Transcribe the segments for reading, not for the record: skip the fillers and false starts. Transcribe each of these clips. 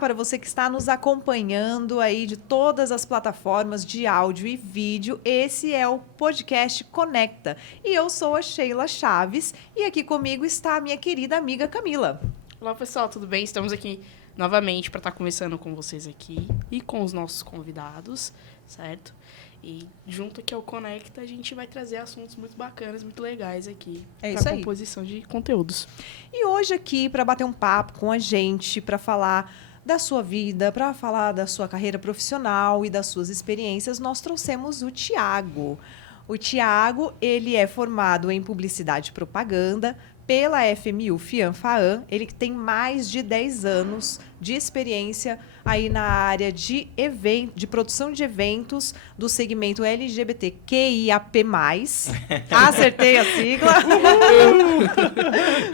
para você que está nos acompanhando aí de todas as plataformas de áudio e vídeo. Esse é o podcast Conecta. E eu sou a Sheila Chaves e aqui comigo está a minha querida amiga Camila. Olá, pessoal, tudo bem? Estamos aqui novamente para estar conversando com vocês aqui e com os nossos convidados, certo? E junto aqui ao Conecta, a gente vai trazer assuntos muito bacanas, muito legais aqui. É isso para aí. composição de conteúdos. E hoje aqui, para bater um papo com a gente, para falar da sua vida, para falar da sua carreira profissional e das suas experiências, nós trouxemos o Thiago. O Thiago, ele é formado em Publicidade e Propaganda pela FMU FIAM-FAAM. Ele tem mais de 10 anos de experiência aí na área de produção de eventos do segmento LGBTQIAP+. Acertei a sigla.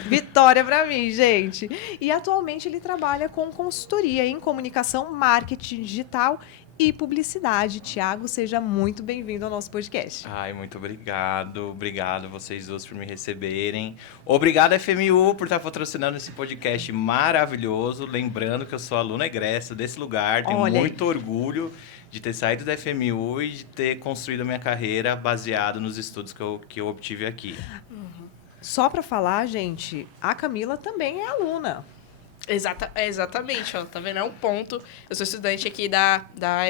Vitória para mim, gente. E atualmente ele trabalha com consultoria em comunicação, marketing digital e publicidade. Thiago, seja muito bem-vindo ao nosso podcast. Ai, muito obrigado. Obrigado vocês dois por me receberem. Obrigado, FMU, por estar patrocinando esse podcast maravilhoso. Lembrando que eu sou aluno egresso desse lugar. Tenho muito orgulho de ter saído da FMU e de ter construído a minha carreira baseado nos estudos que eu obtive aqui. Só para falar, gente, a Camila também é aluna. Exatamente, ó, tá vendo? É um ponto. Eu sou estudante aqui da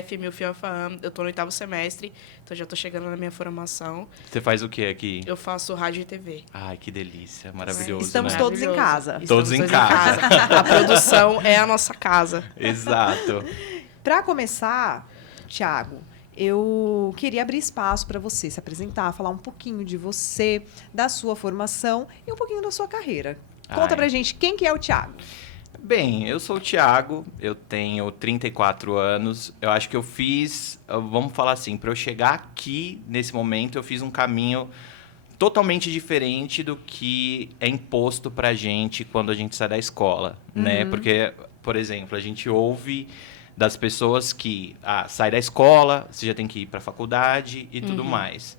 FMU FIAM-FAAM, eu tô no 8º semestre, então já tô chegando na minha formação. Você faz o que aqui? Eu faço rádio e TV. Ai, que delícia, maravilhoso, Estamos né? todos em casa. Todos em casa. A produção é a nossa casa. Exato. Para começar, Thiago, eu queria abrir espaço para você se apresentar, falar um pouquinho de você, da sua formação e um pouquinho da sua carreira. Conta pra gente quem que é o Thiago. Bem, eu sou o Thiago, eu tenho 34 anos. Eu acho que vamos falar assim, para eu chegar aqui, nesse momento, eu fiz um caminho totalmente diferente do que é imposto pra gente quando a gente sai da escola, né? Porque, por exemplo, a gente ouve das pessoas que sai da escola, você já tem que ir pra faculdade e tudo mais.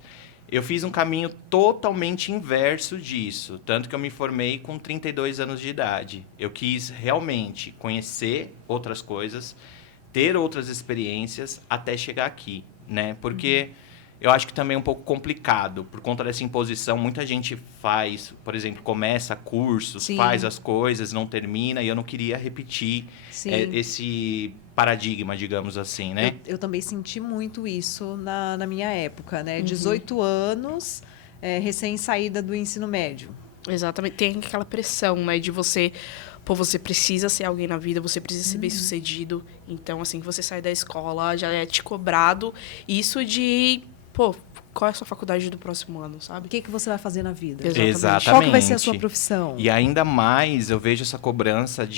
Eu fiz um caminho totalmente inverso disso, tanto que eu me formei com 32 anos de idade. Eu quis realmente conhecer outras coisas, ter outras experiências até chegar aqui, né? Porque eu acho que também é um pouco complicado, por conta dessa imposição. Muita gente faz, por exemplo, começa cursos, faz as coisas, não termina, e eu não queria repetir esse paradigma, digamos assim, né? Eu também senti muito isso na minha época, né? 18 anos, recém-saída do ensino médio. Exatamente. Tem aquela pressão, né? De você... Pô, você precisa ser alguém na vida, você precisa ser bem-sucedido. Então, assim, que você sai da escola, já é te cobrado isso de... Pô, qual é a sua faculdade do próximo ano, sabe? O que você vai fazer na vida? Exatamente. Qual que vai ser a sua profissão? E ainda mais eu vejo essa cobrança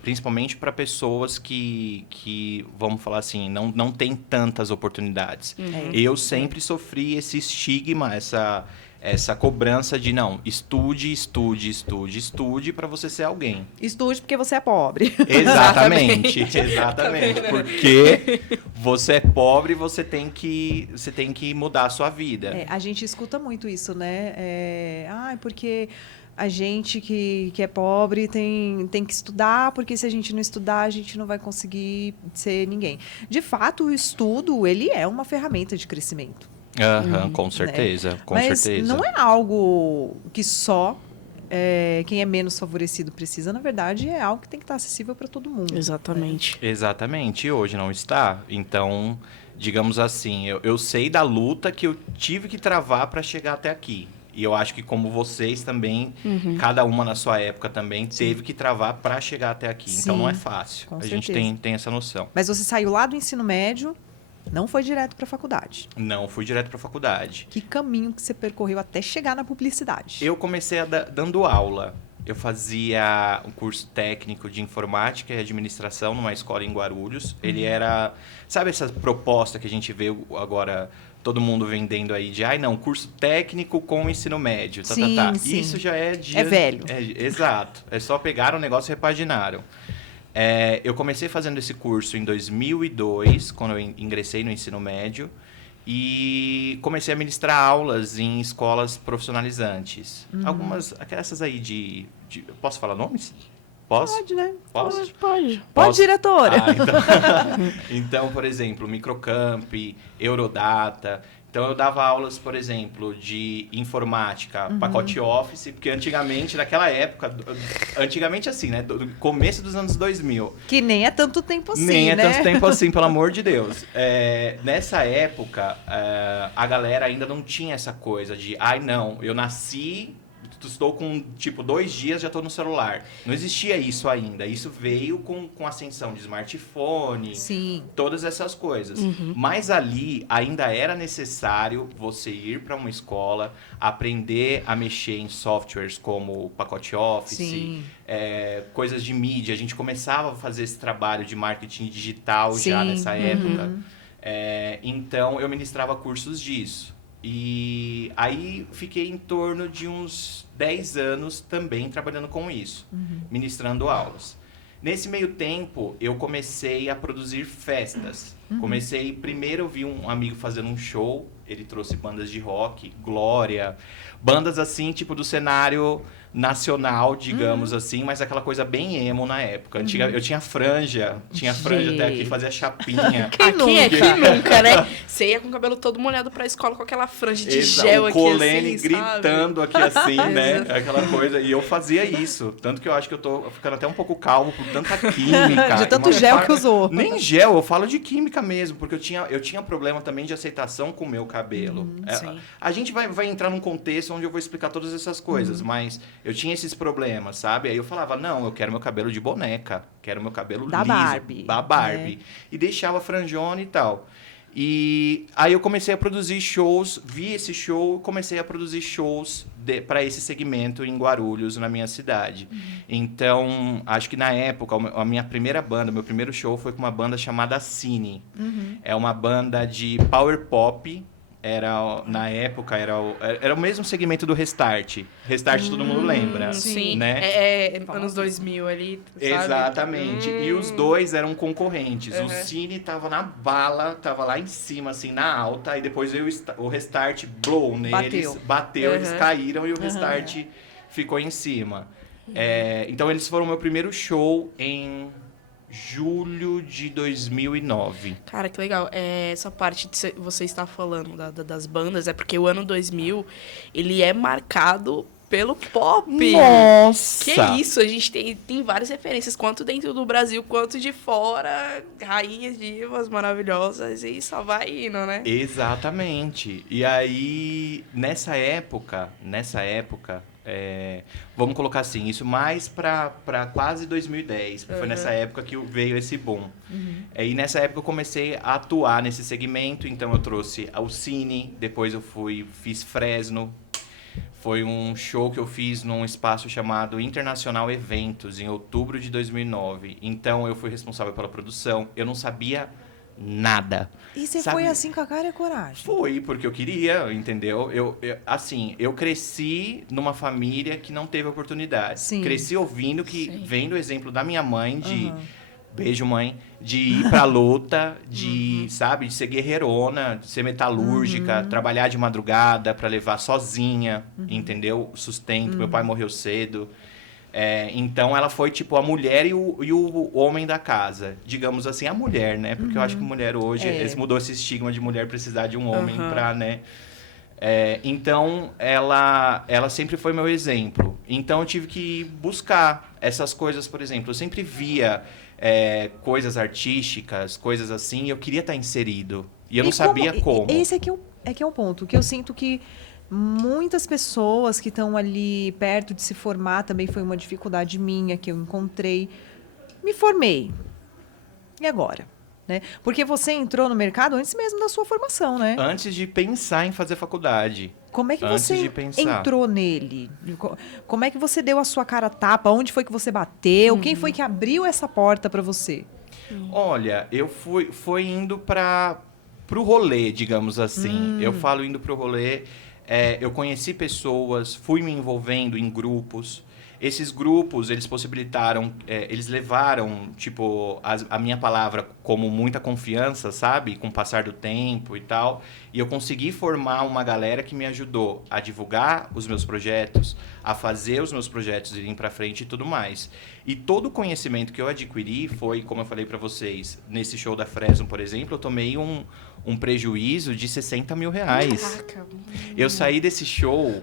principalmente para pessoas que, vamos falar assim, não tem tantas oportunidades. Eu sempre sofri esse estigma, essa cobrança de não, estude para você ser alguém. Estude porque você é pobre. Exatamente. Porque você é pobre, você tem que mudar a sua vida. A gente escuta muito isso, né? Porque a gente que é pobre tem que estudar, porque se a gente não estudar, a gente não vai conseguir ser ninguém. De fato, o estudo, ele é uma ferramenta de crescimento. Com certeza, Mas não é algo que só quem é menos favorecido precisa. Na verdade, é algo que tem que estar acessível para todo mundo. Exatamente. Exatamente. E hoje não está. Então, digamos assim, eu sei da luta que eu tive que travar para chegar até aqui. E eu acho que como vocês também, cada uma na sua época também, teve que travar para chegar até aqui. Sim, então, não é fácil. A gente tem essa noção. Mas você saiu lá do ensino médio... Não foi direto para a faculdade? Não, fui direto para a faculdade. Que caminho que você percorreu até chegar na publicidade? Eu comecei dando aula. Eu fazia um curso técnico de informática e administração numa escola em Guarulhos. Ele era... Sabe essa proposta que a gente vê agora todo mundo vendendo aí de... curso técnico com ensino médio. Sim. Isso já é... É velho. Exato. É só pegar o negócio e repaginaram. Eu comecei fazendo esse curso em 2002, quando eu ingressei no ensino médio, e comecei a ministrar aulas em escolas profissionalizantes. Algumas, essas aí posso falar nomes? Posso? Pode, né? Posso? Pode. Pode, diretora. Então, por exemplo, Microcamp, Eurodata. Então, eu dava aulas, por exemplo, de informática, pacote Office, porque antigamente, naquela época, antigamente assim, né? Do começo dos anos 2000. Que nem é tanto tempo assim, Nem é né? tanto tempo assim, pelo amor de Deus. Nessa época, a galera ainda não tinha essa coisa de, ai não, eu nasci, estou com, tipo, 2 dias, já estou no celular. Não existia isso ainda. Isso veio com a ascensão de smartphone, Sim. todas essas coisas. Mas ali ainda era necessário você ir para uma escola, aprender a mexer em softwares como o pacote Office, Sim. coisas de mídia. A gente começava a fazer esse trabalho de marketing digital Sim. já nessa época. Então, eu ministrava cursos disso. E aí fiquei em torno de uns 10 anos também trabalhando com isso, ministrando aulas. Nesse meio tempo, eu comecei a produzir festas. Primeiro eu vi um amigo fazendo um show, ele trouxe bandas de rock, Glória, bandas assim, tipo do cenário nacional, digamos assim, mas aquela coisa bem emo na época. Eu tinha franja até aqui, fazia chapinha. Quem nunca, né? Você ia com o cabelo todo molhado pra escola com aquela franja de gel aqui, o Colene assim, gritando aqui assim, né? Aquela coisa. E eu fazia isso. Tanto que eu acho que eu tô ficando até um pouco calvo por tanta química. De tanto gel que usou. Nem gel, eu falo de química mesmo, porque eu tinha problema também de aceitação com o meu cabelo. Sim. A gente vai entrar num contexto onde eu vou explicar todas essas coisas, mas eu tinha esses problemas, sabe? Aí eu falava, não, eu quero meu cabelo de boneca, quero meu cabelo Da liso, Barbie. da Barbie. E deixava franjona e tal. E aí eu comecei a produzir shows, vi esse show, comecei a produzir shows para esse segmento em Guarulhos, na minha cidade. Então, acho que na época, a minha primeira banda, meu primeiro show foi com uma banda chamada Cine. É uma banda de power pop. Na época, era o mesmo segmento do Restart. Restart todo mundo lembra, Sim. né? Anos 2000 ali, sabe? Exatamente. E os dois eram concorrentes. Uhum. O Cine tava na bala, tava lá em cima, assim, na alta. E depois veio o Restart, blow neles. Bateu, eles caíram e o Restart ficou em cima. Então, eles foram o meu primeiro show em julho de 2009. Cara, que legal. Essa parte de você estar falando das bandas é porque o ano 2000, ele é marcado pelo pop. Nossa! Que isso, a gente tem várias referências, quanto dentro do Brasil, quanto de fora, rainhas, divas maravilhosas, e só vai indo, né? Exatamente. E aí, nessa época, vamos colocar assim, isso mais para quase 2010, porque foi nessa época que veio esse boom. E nessa época eu comecei a atuar nesse segmento, então eu trouxe ao Cine, depois eu fiz Fresno. Foi um show que eu fiz num espaço chamado Internacional Eventos, em outubro de 2009. Então, eu fui responsável pela produção. Eu não sabia nada. E você foi assim com a cara e a coragem? Foi, porque eu queria, entendeu? Eu cresci numa família que não teve oportunidade. Sim. Cresci vendo o exemplo da minha mãe de... Beijo, mãe. De ir pra luta, de ser guerreirona, de ser metalúrgica, trabalhar de madrugada pra levar sozinha, entendeu? Sustento. Meu pai morreu cedo. Então, ela foi, tipo, a mulher e o homem da casa. Digamos assim, a mulher, né? Porque eu acho que mulher hoje... Mudou esse estigma de mulher precisar de um homem pra, né? Então, ela sempre foi meu exemplo. Então, eu tive que buscar essas coisas, por exemplo. Eu sempre via coisas artísticas, coisas assim, e eu queria estar inserido. E eu não sabia como. Esse é que é um ponto, que eu sinto que muitas pessoas que estão ali perto de se formar, também foi uma dificuldade minha que eu encontrei. Me formei. E agora? Né? Porque você entrou no mercado antes mesmo da sua formação, né? Antes de pensar em fazer faculdade. Como é que você entrou nele? Como é que você deu a sua cara a tapa? Onde foi que você bateu? Quem foi que abriu essa porta para você? Olha, eu fui indo pro rolê, digamos assim. Eu falo indo pro rolê. Eu conheci pessoas, fui me envolvendo em grupos. esses grupos, eles possibilitaram, eles levaram, tipo, a minha palavra como muita confiança, sabe? Com o passar do tempo e tal. E eu consegui formar uma galera que me ajudou a divulgar os meus projetos, a fazer os meus projetos irem para frente e tudo mais. E todo o conhecimento que eu adquiri foi, como eu falei para vocês, nesse show da Fresno, por exemplo, eu tomei um prejuízo de 60 mil reais. Caraca. Eu saí desse show,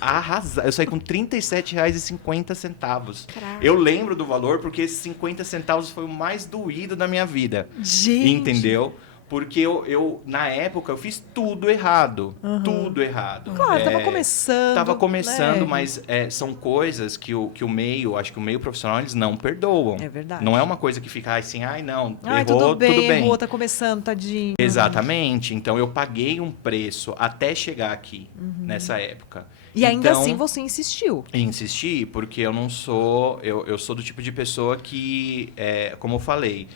arrasado. Eu saí com R$37,50. Caraca. Eu lembro do valor porque esses 50 centavos foi o mais doído da minha vida. Gente! Entendeu? Porque eu na época, eu fiz tudo errado. Tudo errado. Claro, tava começando. Tava começando, né? mas são coisas que o meio, acho que o meio profissional, eles não perdoam. É verdade. Não é uma coisa que fica assim, não, Ai, errou, tudo bem, errou, tá começando, tadinho. Exatamente. Então, eu paguei um preço até chegar aqui, nessa época. E ainda Então, assim você insistiu. insisti, porque eu não sou... Eu sou do tipo de pessoa que, como eu falei,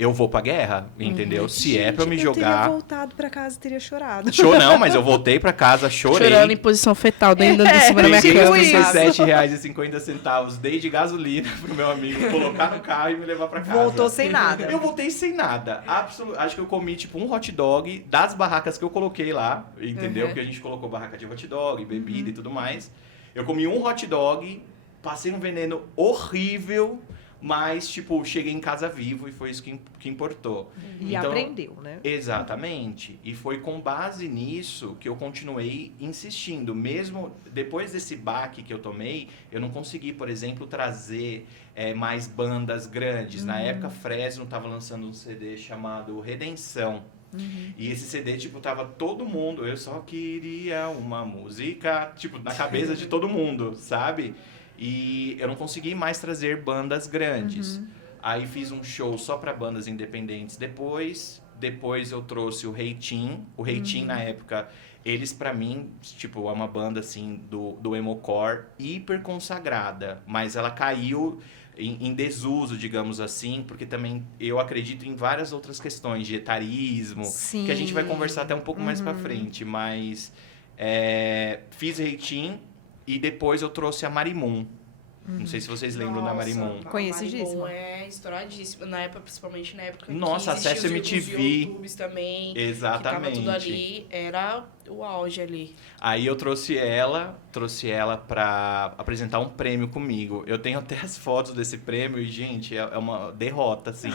eu vou pra guerra, entendeu? Se é pra eu me Eu teria jogar... voltado pra casa e teria chorado. Não, mas eu voltei pra casa, chorei. Chorando em posição fetal, dentro de cima da minha Peguei cama. os sabe? R$17,50, dei de gasolina pro meu amigo colocar no carro e me levar pra casa. Voltou sem nada. Eu voltei sem nada. Acho que eu comi, tipo, um hot dog das barracas que eu coloquei lá, entendeu? Uhum. Porque a gente colocou barraca de hot dog, bebida e tudo mais. Eu comi um hot dog, passei um veneno horrível, mas, tipo, cheguei em casa vivo e foi isso que importou. E Então, aprendeu, né? exatamente. E foi com base nisso que eu continuei insistindo. Mesmo depois desse baque que eu tomei, eu não consegui, por exemplo, trazer mais bandas grandes. Na época, Fresno estava lançando um CD chamado Redenção. E esse CD, tipo, tava todo mundo... Eu só queria uma música, tipo, na cabeça de todo mundo, sabe? E eu não consegui mais trazer bandas grandes. Aí fiz um show só para bandas independentes depois eu trouxe o Reitin. O Reitin, na época, eles pra mim, tipo, é uma banda assim do emocore hiper consagrada, mas ela caiu em desuso, digamos assim, porque também eu acredito em várias outras questões de etarismo, Sim. que a gente vai conversar até um pouco mais pra frente, mas fiz Reitin e depois eu trouxe a Marimun. Não sei se vocês lembram da Marimun. Conhecidíssima. Marimun é estouradíssima. Na época, principalmente na época Nossa, que existiam acesso os MTV. YouTubes também. Exatamente. Que tava tudo ali. Era o auge ali. Aí eu trouxe ela pra apresentar um prêmio comigo. Eu tenho até as fotos desse prêmio e, gente, é uma derrota, assim.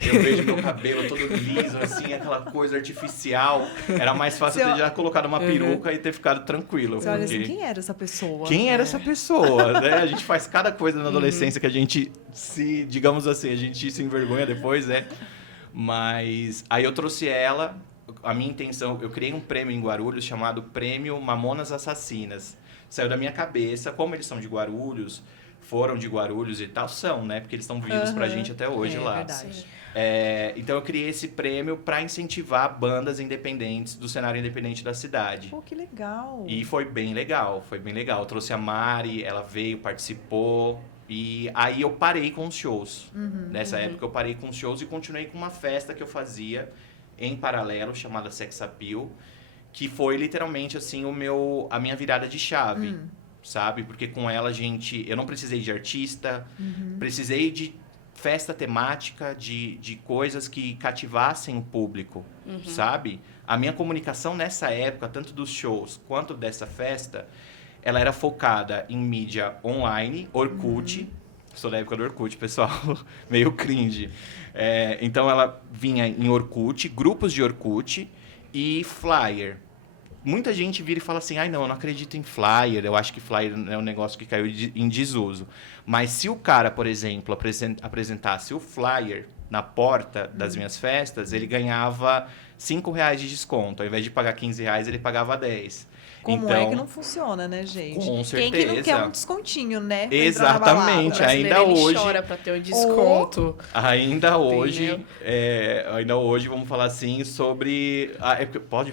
Eu vejo meu cabelo todo liso, assim, aquela coisa artificial. Era mais fácil eu ter já colocado uma peruca e ter ficado tranquilo. Você olha assim, quem era essa pessoa? Quem era essa pessoa, né? A gente faz cada coisa na adolescência que a gente digamos assim, a gente se envergonha depois, né? Mas aí eu trouxe ela, a minha intenção, eu criei um prêmio em Guarulhos chamado Prêmio Mamonas Assassinas. Saiu da minha cabeça, como eles são de Guarulhos, foram de Guarulhos e tal, são, né? Porque eles estão vivos pra gente até hoje lá. Verdade. Então eu criei esse prêmio para incentivar bandas independentes do cenário independente da cidade. Pô, que legal. E foi bem legal, foi bem legal. Eu trouxe a Mari, ela veio, participou. E aí eu parei com os shows. Nessa época eu parei com os shows e continuei com uma festa que eu fazia em paralelo, chamada Sex Appeal, que foi literalmente assim a minha virada de chave, sabe? Porque com ela, eu não precisei de artista, precisei de festa temática, de coisas que cativassem o público, sabe? A minha comunicação nessa época, tanto dos shows quanto dessa festa, ela era focada em mídia online, Orkut. Sou da época do Orkut, pessoal. Meio cringe. Então, ela vinha em Orkut, grupos de Orkut e flyer. Muita gente vira e fala assim, não, eu não acredito em flyer, eu acho que flyer é um negócio que caiu em desuso. Mas se o cara, por exemplo, apresentasse o flyer na porta das minhas festas, ele ganhava R$5 de desconto. Ao invés de pagar R$15, ele pagava 10. Como então, é que não funciona, né, gente? Com certeza. Quem que não quer um descontinho, né? pra Exatamente. entrar na balada? Ainda Ele hoje- chora pra ter um desconto. Ainda hoje, Entendeu? vamos falar assim sobre...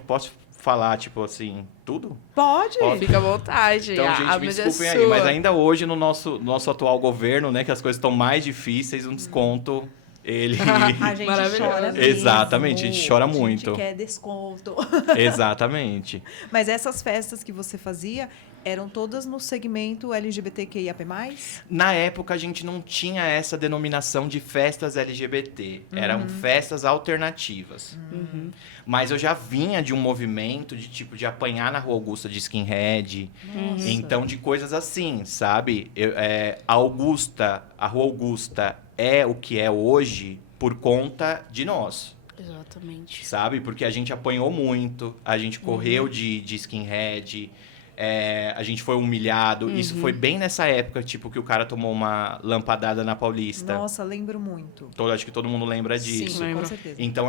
Posso falar, tipo assim, tudo? Pode. Fica à vontade. Então, a gente, me mídia é desculpem aí, sua. mas ainda hoje no nosso atual governo, né, que as coisas estão mais difíceis, um desconto, ele... A gente Maravilhoso. chora mesmo. Exatamente, a gente chora muito. A gente quer desconto. Exatamente. Mas essas festas que você fazia Eram todas no segmento LGBTQIAP+. Na época, a gente não tinha essa denominação de festas LGBT. Eram festas alternativas. Mas eu já vinha de um movimento de tipo de apanhar na Rua Augusta de skinhead. Nossa. Então, de coisas assim, sabe? A Rua Augusta é o que é hoje por conta de nós. Exatamente. Sabe? Porque a gente apanhou muito, a gente correu de skinhead, a gente foi humilhado. Isso foi bem nessa época, tipo, que o cara tomou uma lampadada na Paulista. Nossa, lembro muito. Acho que todo mundo lembra disso. Sim, lembro. com certeza. Então,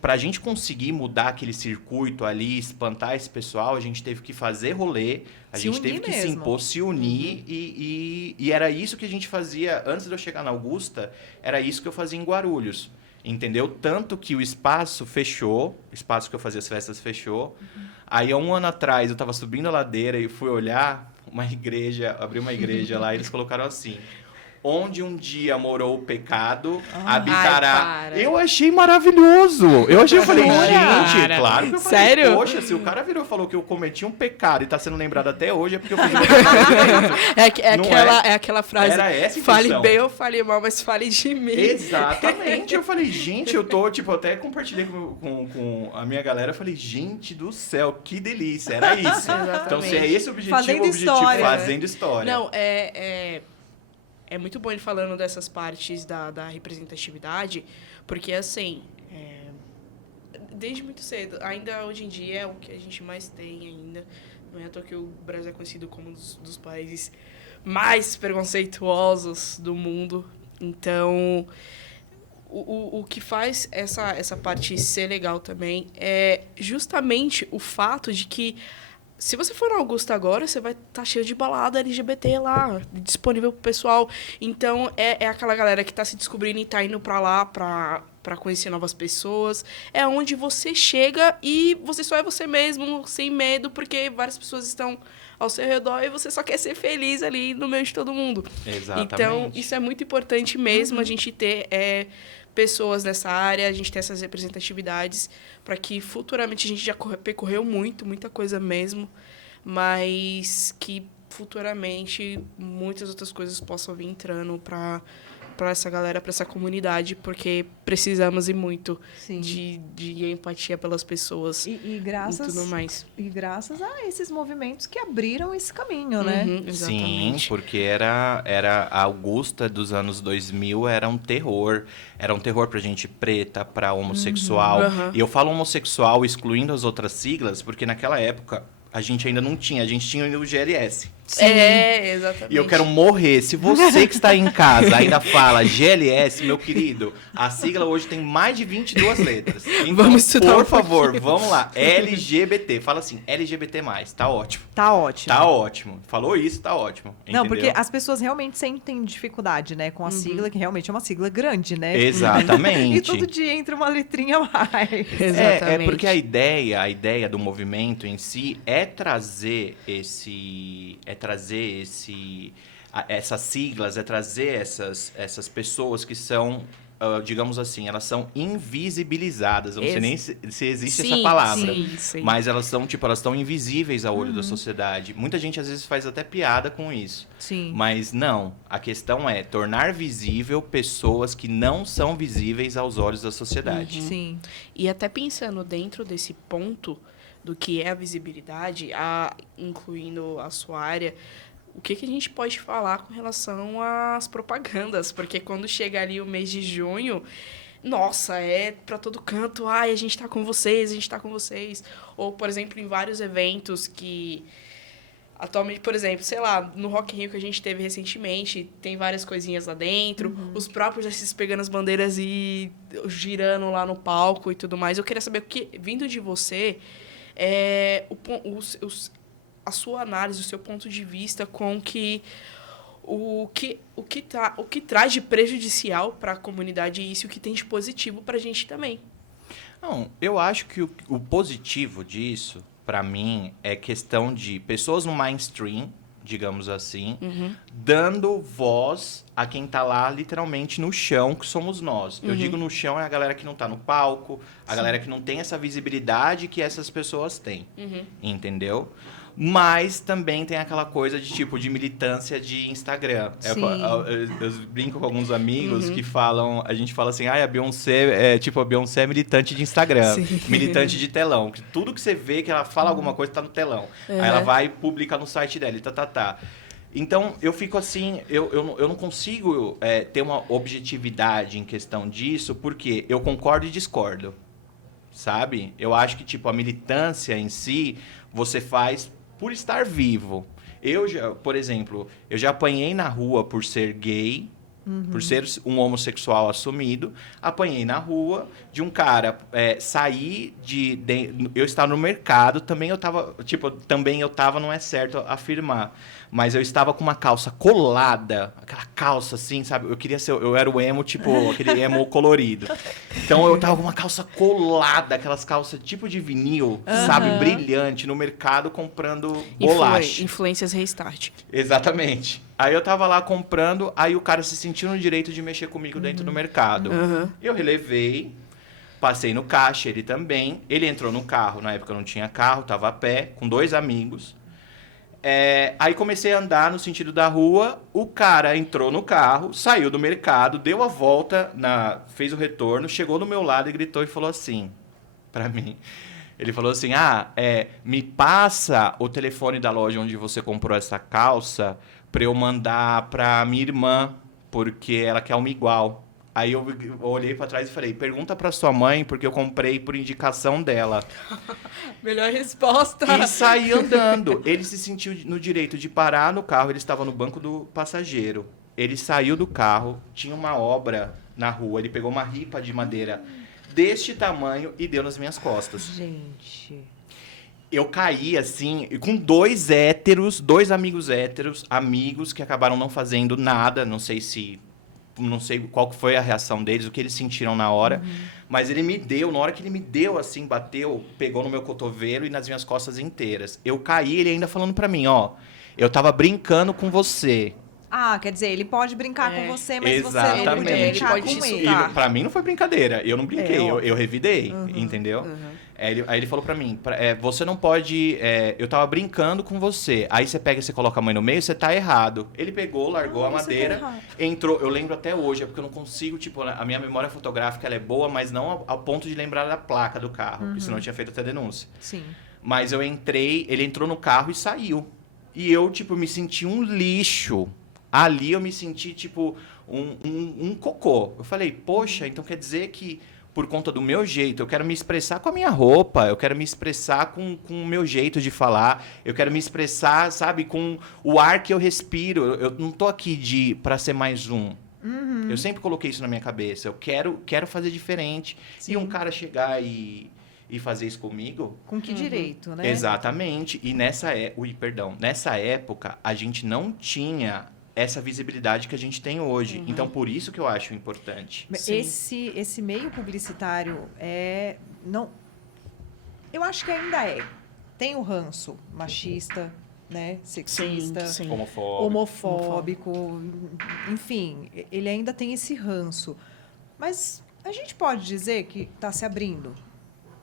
pra gente conseguir mudar aquele circuito ali, espantar esse pessoal, a gente teve que fazer rolê, a Se gente unir teve que se mesmo. impor, se unir, e era isso que a gente fazia, antes de eu chegar na Augusta, era isso que eu fazia em Guarulhos, entendeu? Tanto que o espaço fechou, o espaço que eu fazia as festas fechou, aí há um ano atrás eu estava subindo a ladeira e fui olhar abri uma igreja lá e eles colocaram assim... Onde um dia morou o pecado, habitará. Ai, para. Eu achei maravilhoso. Eu falei, gente, Cara. claro que eu falei, Sério? poxa, se o cara virou e falou que eu cometi um pecado e tá sendo lembrado até hoje, é porque eu fiz um pecado. Não É aquela frase, Era essa a fale intenção. bem ou fale mal, mas fale de mim. Exatamente. Eu falei, gente, eu até compartilhei com a minha galera, eu falei, gente do céu, que delícia, era isso. Exatamente. Então, se é esse o objetivo, Fazendo o objetivo história, né? fazendo história. Não, é muito bom ele falando dessas partes da representatividade, porque, assim, desde muito cedo, ainda hoje em dia é o que a gente mais tem ainda. Não é à toa que o Brasil é conhecido como um dos países mais preconceituosos do mundo. Então, o que faz essa parte ser legal também é justamente o fato de que se você for na Augusta agora, você vai estar cheio de balada LGBT lá, disponível pro pessoal. Então, é aquela galera que tá se descobrindo e tá indo pra lá pra conhecer novas pessoas. É onde você chega e você só é você mesmo, sem medo, porque várias pessoas estão ao seu redor e você só quer ser feliz ali no meio de todo mundo. Exatamente. Então, isso é muito importante mesmo, a gente ter pessoas nessa área, a gente ter essas representatividades, para que futuramente a gente já percorreu muita coisa mesmo, mas que futuramente muitas outras coisas possam vir entrando para essa galera, para essa comunidade, porque precisamos e muito Sim. de empatia pelas pessoas E graças, e tudo mais. e graças a esses movimentos que abriram esse caminho, né? Uhum, Sim, exatamente. porque era a Augusta dos anos 2000 era um terror. Era um terror pra gente preta, pra homossexual. Uhum. E eu falo homossexual excluindo as outras siglas, porque naquela época a gente ainda não tinha. A gente tinha o GLS. Exatamente. E eu quero morrer. Se você que está aí em casa ainda fala GLS, meu querido, a sigla hoje tem mais de 22 letras. Então, Vamos estudar por um favor, pouquinho. vamos lá. LGBT. Fala assim, LGBT+. Tá ótimo. Tá ótimo. Tá ótimo. Falou isso, tá ótimo. Não, Entendeu? porque as pessoas realmente sentem dificuldade, né? Com a sigla, que realmente é uma sigla grande, né? Exatamente. E todo dia entra uma letrinha a mais. Exatamente. É porque a ideia do movimento em si é trazer essas siglas, é trazer essas pessoas que são, digamos assim, elas são invisibilizadas. Eu não sei nem se existe essa palavra. Sim. Mas elas estão invisíveis ao olho da sociedade. Muita gente às vezes faz até piada com isso. Sim. Mas não, a questão é tornar visível pessoas que não são visíveis aos olhos da sociedade. Sim. E até pensando dentro desse ponto do que é a visibilidade, incluindo a sua área, o que a gente pode falar com relação às propagandas? Porque quando chega ali o mês de junho, nossa, é pra todo canto, a gente tá com vocês, a gente tá com vocês. Ou, por exemplo, em vários eventos que... Atualmente, por exemplo, sei lá, no Rock in Rio que a gente teve recentemente, tem várias coisinhas lá dentro, os próprios artistas pegando as bandeiras e girando lá no palco e tudo mais. Eu queria saber, vindo de você, a sua análise, o seu ponto de vista com o que traz de prejudicial para a comunidade isso e o que tem de positivo para a gente também. Não, eu acho que o positivo disso, pra mim, é questão de pessoas no mainstream, digamos assim, dando voz a quem tá lá literalmente no chão, que somos nós. Eu digo no chão é a galera que não tá no palco, a galera que não tem essa visibilidade que essas pessoas têm, entendeu? Mas também tem aquela coisa de tipo de militância de Instagram. Sim. Eu brinco com alguns amigos que falam, a gente fala assim, a Beyoncé a Beyoncé é militante de Instagram, Sim. militante de telão. Que tudo que você vê que ela fala alguma coisa tá no telão. Aí ela vai e publica no site dela, Então, eu fico assim, eu não consigo ter uma objetividade em questão disso, porque eu concordo e discordo, sabe? Eu acho que, tipo, a militância em si, você faz por estar vivo. Por exemplo, eu já apanhei na rua por ser gay, por ser um homossexual assumido. Apanhei na rua de um cara sair eu estava no mercado, também eu estava, não é certo afirmar, mas eu estava com uma calça colada, aquela calça assim, sabe? Eu era o emo, tipo, aquele emo colorido. Então eu tava com uma calça colada, aquelas calças tipo de vinil, sabe? Brilhante, no mercado comprando bolacha. Influências Restart. Exatamente. Aí eu tava lá comprando, aí o cara se sentiu no direito de mexer comigo dentro do mercado. Eu relevei, passei no caixa, ele também. Ele entrou no carro, na época eu não tinha carro, tava a pé, com 2 amigos. Aí comecei a andar no sentido da rua, o cara entrou no carro, saiu do mercado, deu a volta, fez o retorno, chegou do meu lado e gritou e falou assim pra mim. Ele falou assim, me passa o telefone da loja onde você comprou essa calça pra eu mandar pra minha irmã, porque ela quer uma igual. Aí eu olhei pra trás e falei, pergunta pra sua mãe, porque eu comprei por indicação dela. Melhor resposta. E saí andando. Ele se sentiu no direito de parar no carro, ele estava no banco do passageiro. Ele saiu do carro, tinha uma obra na rua, ele pegou uma ripa de madeira deste tamanho e deu nas minhas costas. Gente. Eu caí, assim, com 2 amigos héteros, amigos que acabaram não fazendo nada, não sei qual que foi a reação deles, o que eles sentiram na hora, mas ele me deu, na hora que ele me deu, assim, bateu, pegou no meu cotovelo e nas minhas costas inteiras. Eu caí, ele ainda falando pra mim, eu tava brincando com você. Quer dizer, ele pode brincar com você, mas Exatamente. você não podia Ele brincar pode com te ele. insultar. Pra mim não foi brincadeira, eu não brinquei, eu revidei, entendeu? Aí ele falou pra mim, você não pode, eu tava brincando com você, aí você pega e você coloca a mãe no meio, você tá errado. Ele pegou, largou a madeira, entrou, eu lembro até hoje, porque eu não consigo, tipo, a minha memória fotográfica ela é boa, mas não ao ponto de lembrar da placa do carro, porque senão eu tinha feito até denúncia. Sim. Mas ele entrou no carro e saiu. E eu, tipo, me senti um lixo. Ali eu me senti, tipo, um cocô. Eu falei, poxa, então quer dizer que por conta do meu jeito, eu quero me expressar com a minha roupa, eu quero me expressar com o meu jeito de falar, eu quero me expressar, sabe, com o ar que eu respiro. Eu não tô aqui para ser mais um. Eu sempre coloquei isso na minha cabeça. Eu quero fazer diferente. Sim. E um cara chegar e fazer isso comigo... Com que direito, né? Exatamente. E nessa época, a gente não tinha essa visibilidade que a gente tem hoje. Então, por isso que eu acho importante. Esse meio publicitário não, eu acho que ainda tem o ranço machista, né? Sexista, Sim. homofóbico, enfim, ele ainda tem esse ranço. Mas a gente pode dizer que está se abrindo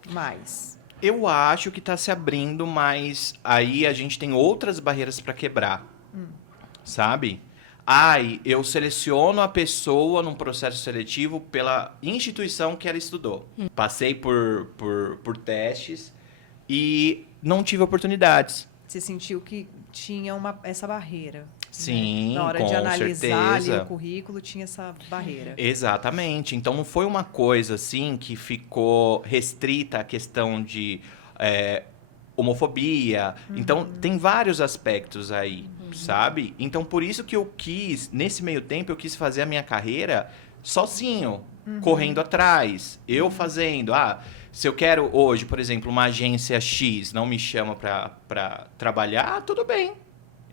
mais. Eu acho que está se abrindo, mas aí a gente tem outras barreiras para quebrar. Sabe? Eu seleciono a pessoa num processo seletivo pela instituição que ela estudou. Passei por testes e não tive oportunidades. Você sentiu que tinha essa barreira? Sim, né? Na hora com de analisar ali certeza. o currículo, tinha essa barreira. Exatamente. Então, não foi uma coisa assim que ficou restrita à questão de homofobia. Então, tem vários aspectos aí, sabe? Então, por isso que eu quis, nesse meio tempo, eu quis fazer a minha carreira sozinho, correndo atrás. Eu fazendo. Se eu quero hoje, por exemplo, uma agência X não me chama pra trabalhar, tudo bem.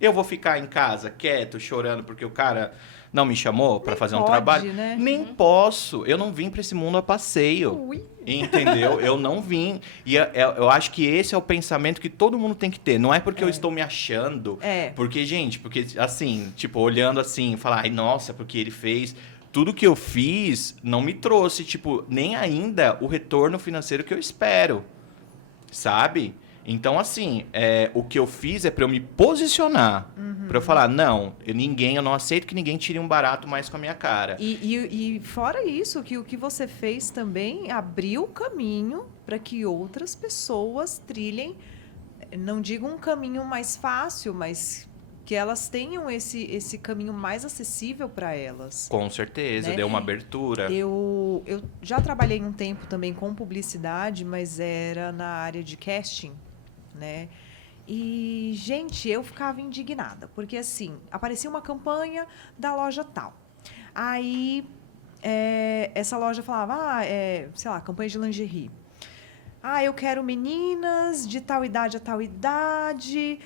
Eu vou ficar em casa, quieto, chorando, porque o cara não me chamou para fazer um trabalho? Né? Nem posso. Eu não vim para esse mundo a passeio. Ui. Entendeu? Eu não vim. E eu acho que esse é o pensamento que todo mundo tem que ter. Não é porque eu estou me achando. Porque, gente, assim, tipo, olhando assim, falar, nossa, porque ele fez... Tudo que eu fiz não me trouxe, tipo, nem ainda o retorno financeiro que eu espero. Sabe? Então, assim, o que eu fiz é para eu me posicionar. Para eu falar, não, eu não aceito que ninguém tire um barato mais com a minha cara. E fora isso, que o que você fez também abriu caminho para que outras pessoas trilhem, não digo um caminho mais fácil, mas que elas tenham esse caminho mais acessível para elas. Com certeza, Né? deu uma abertura. Eu já trabalhei um tempo também com publicidade, mas era na área de casting, né? E, gente, eu ficava indignada, porque assim, aparecia uma campanha da loja tal. Aí, essa loja falava, sei lá, campanha de lingerie. Eu quero meninas de tal idade a tal idade,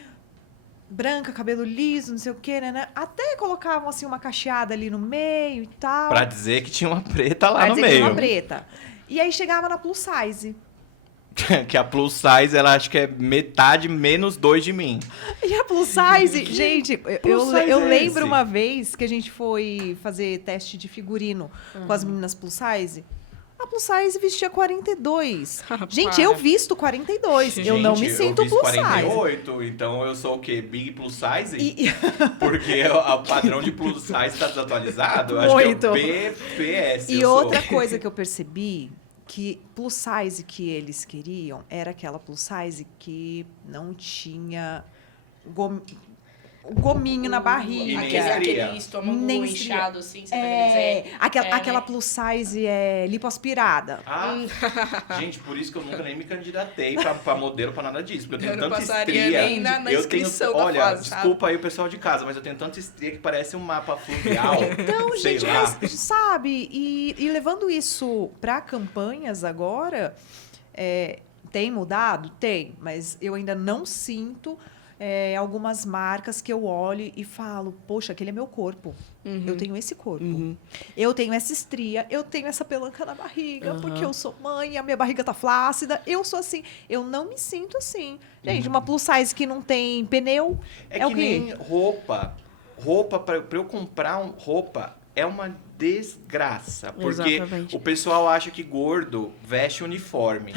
branca, cabelo liso, não sei o quê, né? Até colocavam, assim, uma cacheada ali no meio e tal. Pra dizer que tinha uma preta lá Pra no dizer que tinha meio. uma preta. E aí chegava na plus size. Que a plus size, ela acho que é metade menos 2 de mim. E a plus size, gente, Plus size eu é lembro esse? uma vez que a gente foi fazer teste de figurino com as meninas plus size. A plus size vestia 42. Gente, eu visto 42. Eu não me Gente, sinto eu fiz plus size. 48, então eu sou o quê? Big plus size? E- Porque o padrão de plus size tá desatualizado. Eu acho Muito. que é o BPS. E eu outra sou. coisa que eu percebi, que plus size que eles queriam era aquela plus size que não tinha o gominho na E barriga. nem estria. Aquele estômago Nem estria. inchado, assim, sabe aqueles, Aquela plus size lipoaspirada. Gente, por isso que eu nunca nem me candidatei pra modelo, pra nada disso. Porque eu tenho Eu não tanta passaria estria. nem na eu tenho, inscrição da olha, fase, sabe? desculpa aí o pessoal de casa, mas eu tenho tanta estria que parece um mapa fluvial. Então, sei gente, lá. mas, sabe, e levando isso para campanhas agora, tem mudado? Tem, mas eu ainda não sinto algumas marcas que eu olho e falo, poxa, aquele é meu corpo. Eu tenho esse corpo. Eu tenho essa estria, eu tenho essa pelanca na barriga, porque eu sou mãe, a minha barriga tá flácida, eu sou assim. Eu não me sinto assim. Gente, uma plus size que não tem pneu É o que quê? nem roupa. Roupa, pra eu comprar roupa, é uma desgraça. Porque Exatamente. o pessoal acha que gordo veste uniforme.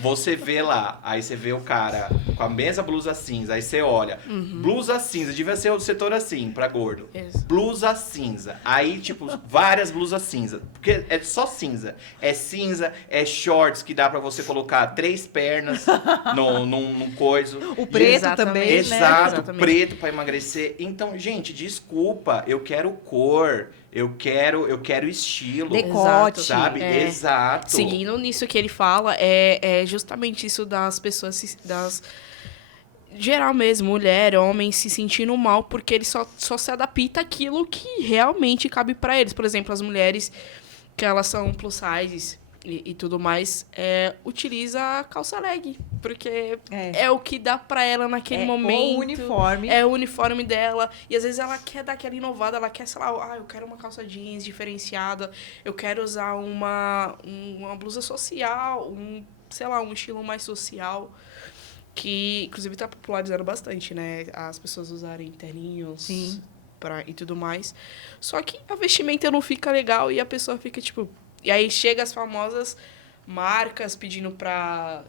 Você vê lá, aí você vê o cara com a mesma blusa cinza, aí você olha, blusa cinza, devia ser o setor assim, pra gordo. Isso. Blusa cinza. Aí, tipo, várias blusas cinza. Porque é só cinza. É cinza, é shorts que dá pra você colocar 3 pernas num coiso. O preto Exatamente. também, né? Exato, Exatamente. preto pra emagrecer. Então, gente, desculpa, eu quero cor, eu quero estilo. Decote. Sabe? Exato. Seguindo nisso que ele fala, é justamente isso das pessoas, geral mesmo, mulher, homem, se sentindo mal porque ele só se adapta àquilo que realmente cabe pra eles. Por exemplo, as mulheres que elas são plus sizes e tudo mais, utiliza a calça leg, porque é o que dá pra ela naquele momento. O uniforme. É o uniforme dela. E às vezes ela quer dar aquela inovada, ela quer, sei lá, eu quero uma calça jeans diferenciada, eu quero usar uma blusa social, sei lá, um estilo mais social. Que, inclusive, tá popularizando bastante, né? As pessoas usarem terninhos Sim. e tudo mais. Só que a vestimenta não fica legal e a pessoa fica, tipo... E aí chega as famosas marcas pedindo pra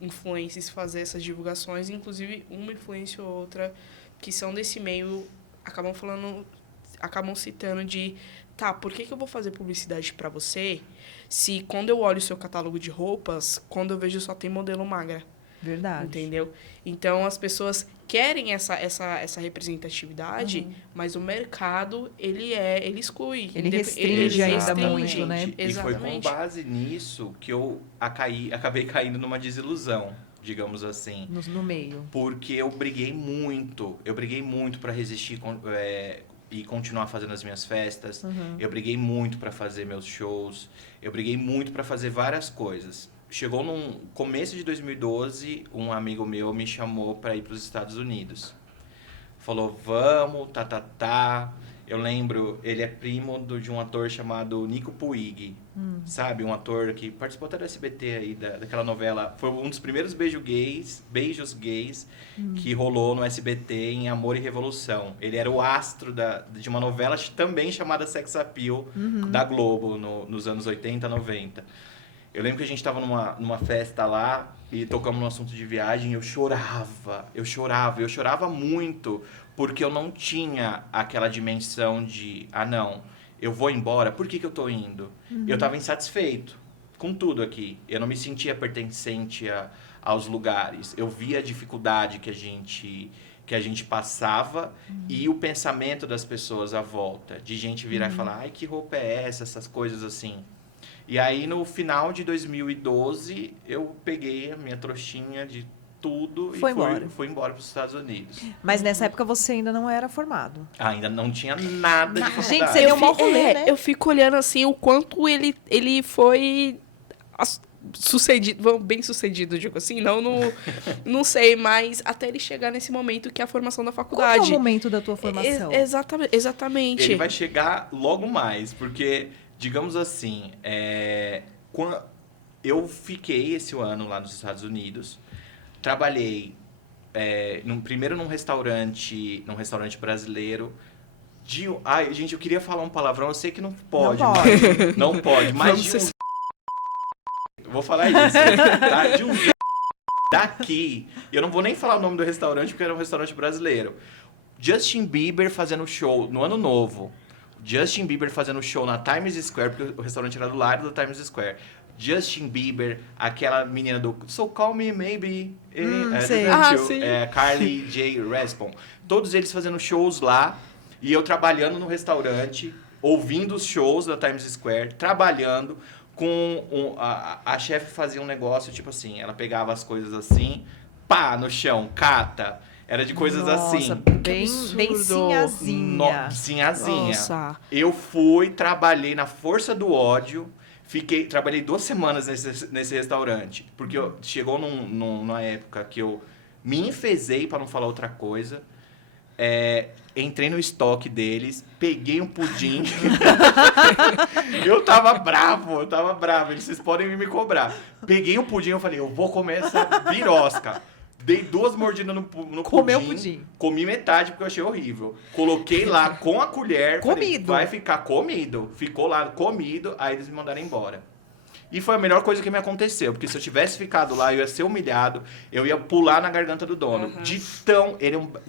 influencers fazer essas divulgações. Inclusive, uma influência ou outra que são desse meio acabam citando de... Tá, por que eu vou fazer publicidade pra você se quando eu olho o seu catálogo de roupas, quando eu vejo só tem modelo magra? Verdade. Entendeu? Então, as pessoas querem essa representatividade, mas o mercado, ele exclui. Ele restringe ainda muito, né? E foi com Exatamente. base nisso que eu acabei caindo numa desilusão, digamos assim. No meio. Porque eu briguei muito para resistir e continuar fazendo as minhas festas. Eu briguei muito para fazer meus shows. Eu briguei muito para fazer várias coisas. Chegou no começo de 2012, um amigo meu me chamou para ir para os Estados Unidos. Falou, vamos, tá. Eu lembro, ele é primo de um ator chamado Nico Puig, sabe? Um ator que participou até do SBT aí, daquela novela. Foi um dos primeiros beijos gays que rolou no SBT em Amor e Revolução. Ele era o astro de uma novela também chamada Sex Appeal, da Globo, nos anos 80, 90. Eu lembro que a gente estava numa festa lá e tocamos no assunto de viagem, eu chorava muito, porque eu não tinha aquela dimensão de, não, eu vou embora, por que eu tô indo? Eu tava insatisfeito com tudo aqui, eu não me sentia pertencente aos lugares, eu via a dificuldade que a gente passava e o pensamento das pessoas à volta, de gente virar e falar, ai, que roupa é essa, essas coisas assim. E aí, no final de 2012, eu peguei a minha trouxinha de tudo Foi e embora. fui embora para os Estados Unidos. Mas nessa época você ainda não era formado. Ainda não tinha nada de faculdade. Gente, você deu um maior rolê, né? Eu fico olhando assim o quanto ele foi sucedido, bem sucedido, digo assim, não sei, mas até ele chegar nesse momento que é a formação da Qual faculdade. que é o momento da tua formação? Exatamente. Ele vai chegar logo mais, porque, digamos assim, eu fiquei esse ano lá nos Estados Unidos, trabalhei primeiro num restaurante brasileiro. Ai, gente, eu queria falar um palavrão, eu sei que não pode. Não pode. Mas, não pode, mas Vamos de ser- Vou falar isso, tá? De um daqui. Eu não vou nem falar o nome do restaurante, porque era um restaurante brasileiro. Justin Bieber fazendo show no Ano Novo. Justin Bieber fazendo show na Times Square, porque o restaurante era do lado da Times Square. Justin Bieber, aquela menina do So Call Me Maybe, sei. Sim. Carly J. Raspon. Todos eles fazendo shows lá, e eu trabalhando no restaurante, ouvindo os shows da Times Square, trabalhando com a chefe fazia um negócio, tipo assim, ela pegava as coisas assim, pá, no chão, cata. Era de coisas Nossa, assim. bem absurdo. sinhazinha. Sinhazinha. Nossa. Eu trabalhei na força do ódio, trabalhei 2 semanas nesse restaurante, porque chegou numa época que eu me enfezei, para não falar outra coisa, entrei no estoque deles, peguei um pudim, eu tava bravo, vocês podem vir me cobrar. Peguei um pudim, eu falei, eu vou comer essa birosca. Dei 2 mordidas no Comeu o pudim. Comi metade porque eu achei horrível. Coloquei lá com a colher. Falei, Comido. vai ficar comido. Ficou lá comido, aí eles me mandaram embora. E foi a melhor coisa que me aconteceu, porque se eu tivesse ficado lá, eu ia ser humilhado, eu ia pular na garganta do dono.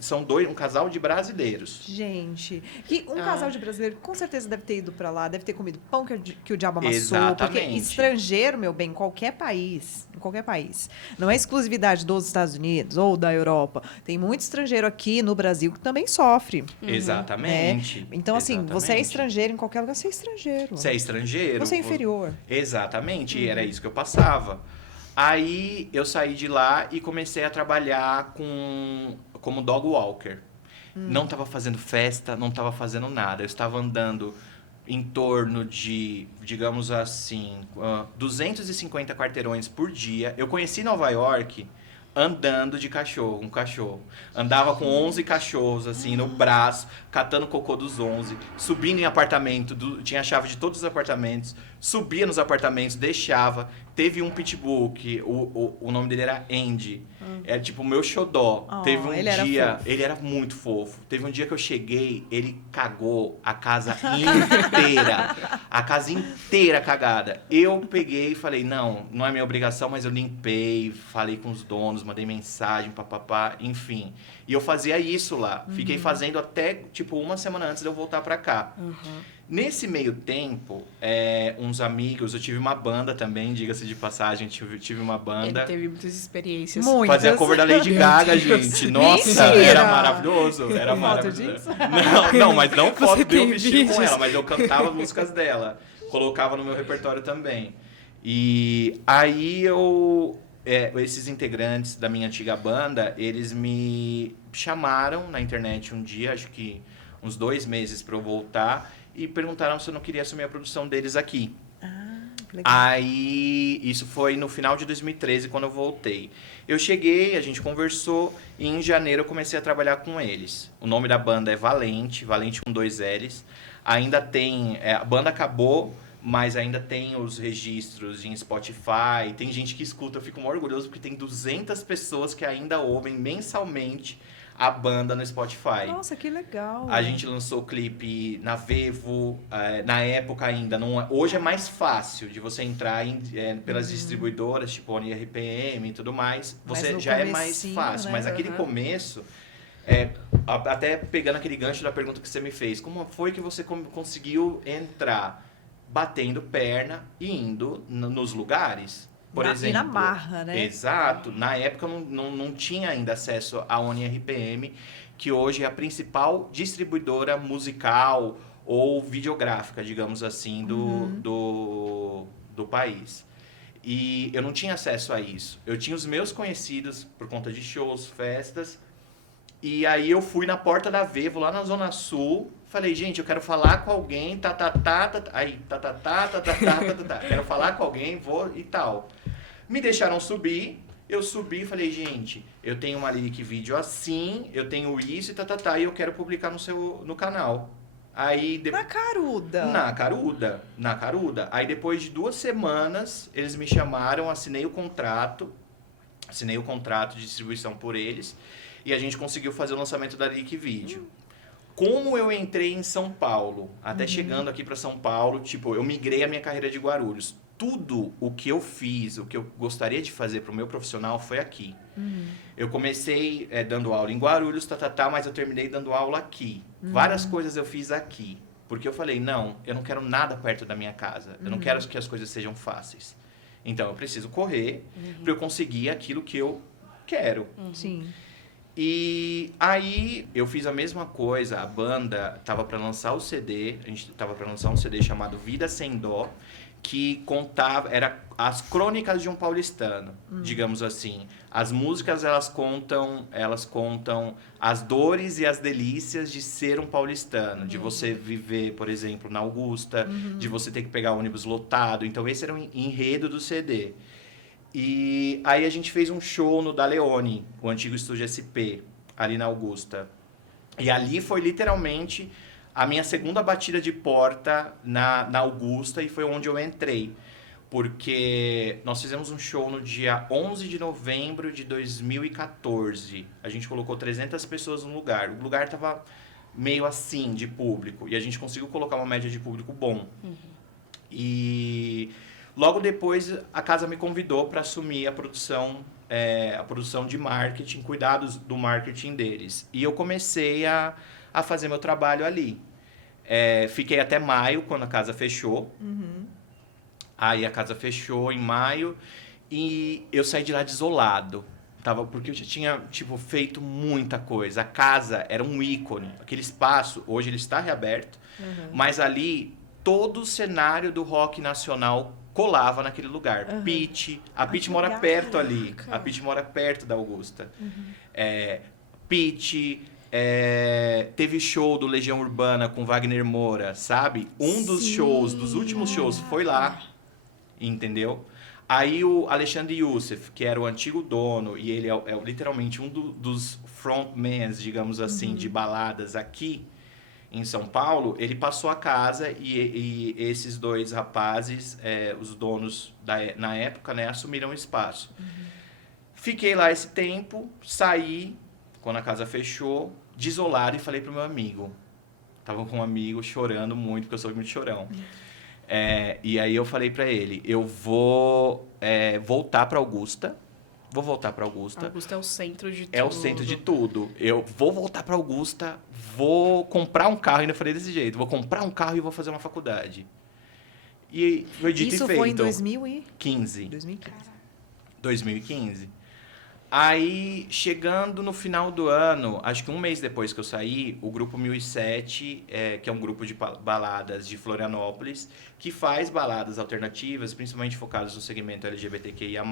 São um casal de brasileiros. Gente, que um casal de brasileiro com certeza deve ter ido pra lá, deve ter comido pão que o diabo amassou. Exatamente. Porque estrangeiro, meu bem, em qualquer país, não é exclusividade dos Estados Unidos ou da Europa. Tem muito estrangeiro aqui no Brasil que também sofre. Exatamente. Então, assim, você é Exatamente. estrangeiro em qualquer lugar, você é estrangeiro. Você é estrangeiro. Você é inferior. Exatamente, era isso que eu passava. Aí eu saí de lá e comecei a trabalhar como dog walker. Não estava fazendo festa, não estava fazendo nada. Eu estava andando em torno de, digamos assim, 250 quarteirões por dia. Eu conheci Nova York andando de cachorro, um cachorro. Andava com 11 cachorros, assim, no braço, catando cocô dos 11, subindo em apartamento, tinha a chave de todos os apartamentos, subia nos apartamentos, deixava. Teve um pitbull, que o nome dele era Andy. Era tipo o meu xodó. Teve um ele era dia... fofo. Ele era muito fofo. Teve um dia que eu cheguei, ele cagou a casa inteira. A casa inteira cagada. Eu peguei e falei, não é minha obrigação, mas eu limpei, falei com os donos, mandei mensagem, papapá, enfim. E eu fazia isso lá. Fiquei fazendo até, tipo, 1 semana antes de eu voltar pra cá. Nesse meio tempo, uns amigos, eu tive uma banda também, diga-se de passagem, tive uma banda. Ele teve muitas experiências. Muitas. Fazia cover da Lady Gaga, gente. Nossa, Mentira! era maravilhoso. Era Foto maravilhoso. disso? Não, mas não foto de eu tem vestido com vídeos? ela, mas eu cantava as músicas dela. Colocava no meu repertório também. E aí esses integrantes da minha antiga banda, eles me chamaram na internet um dia, acho que uns 2 meses pra eu voltar, e perguntaram se eu não queria assumir a produção deles aqui. Legal. Aí, isso foi no final de 2013, quando eu voltei. Eu cheguei, a gente conversou, e em janeiro eu comecei a trabalhar com eles. O nome da banda é Valente com 2 L's. Ainda tem... a banda acabou, mas ainda tem os registros em Spotify. Tem gente que escuta, eu fico muito orgulhoso, porque tem 200 pessoas que ainda ouvem mensalmente a banda no Spotify. Nossa, que legal. A gente lançou o clipe na Vevo, na época ainda. Hoje é mais fácil de você entrar pelas distribuidoras, tipo ONI-RPM e tudo mais. Você já é mais fácil. Né? Mas aquele começo, até pegando aquele gancho da pergunta que você me fez, como foi que você conseguiu entrar batendo perna e indo nos lugares? Por exemplo, e na marra, né? Exato. Na época eu não tinha ainda acesso à ONI-RPM, que hoje é a principal distribuidora musical ou videográfica, digamos assim, do país. E eu não tinha acesso a isso. Eu tinha os meus conhecidos por conta de shows, festas. E aí eu fui na porta da Vevo, lá na Zona Sul. Falei, gente, eu quero falar com alguém, aí, quero falar com alguém, vou e tal. Me deixaram subir, eu subi e falei, gente, eu tenho uma lyric video assim, eu tenho isso e e eu quero publicar no canal. Aí, Na caruda. Na caruda. Aí depois de 2 semanas, eles me chamaram, assinei o contrato de distribuição por eles, e a gente conseguiu fazer o lançamento da lyric video. Como eu entrei em São Paulo, até chegando aqui para São Paulo, tipo, eu migrei a minha carreira de Guarulhos. Tudo o que eu fiz, o que eu gostaria de fazer para o meu profissional foi aqui. Eu comecei dando aula em Guarulhos, mas eu terminei dando aula aqui. Várias coisas eu fiz aqui. Porque eu falei, não, eu não quero nada perto da minha casa. Eu não quero que as coisas sejam fáceis. Então, eu preciso correr para eu conseguir aquilo que eu quero. Sim. E aí eu fiz a mesma coisa, a banda tava para lançar o CD, a gente tava para lançar um CD chamado Vida Sem Dó, que era as crônicas de um paulistano, digamos assim. As músicas elas contam as dores e as delícias de ser um paulistano, de você viver, por exemplo, na Augusta, de você ter que pegar ônibus lotado. Então esse era o enredo do CD. E aí a gente fez um show no Da Leone, o antigo estúdio SP, ali na Augusta. E ali foi literalmente a minha segunda batida de porta na Augusta, e foi onde eu entrei. Porque nós fizemos um show no dia 11 de novembro de 2014. A gente colocou 300 pessoas no lugar. O lugar estava meio assim de público, e a gente conseguiu colocar uma média de público bom. E logo depois a casa me convidou para assumir a produção de marketing, cuidados do marketing deles. E eu comecei a fazer meu trabalho ali. Fiquei até maio, quando a casa fechou. Aí a casa fechou em maio e eu saí de lá desolado. Porque eu já tinha feito muita coisa. A casa era um ícone. Aquele espaço, hoje ele está reaberto, mas ali todo o cenário do rock nacional colava naquele lugar. A Pitty mora perto ali. A Pitty mora perto da Augusta. Pitty, teve show do Legião Urbana com Wagner Moura, sabe? Dos shows, dos últimos shows, foi lá. Entendeu? Aí o Alexandre Youssef, que era o antigo dono, e ele é literalmente um dos frontmans, digamos assim, de baladas aqui em São Paulo, ele passou a casa e esses 2 rapazes, os donos na época, né, assumiram o espaço. Fiquei lá esse tempo, saí, quando a casa fechou, desolado, e falei pro meu amigo. Tava com um amigo chorando muito, porque eu sou muito chorão. E aí eu falei pra ele, eu vou voltar pra Augusta. Vou voltar pra Augusta. Augusta é o centro de tudo. É o centro de tudo. Eu vou voltar pra Augusta, vou comprar um carro, ainda falei desse jeito, vou comprar um carro e vou fazer uma faculdade. E foi dito e feito. Isso foi em 2015. 2015. Aí, chegando no final do ano, acho que um mês depois que eu saí, o Grupo 1007, que é um grupo de baladas de Florianópolis, que faz baladas alternativas, principalmente focadas no segmento LGBTQIA+,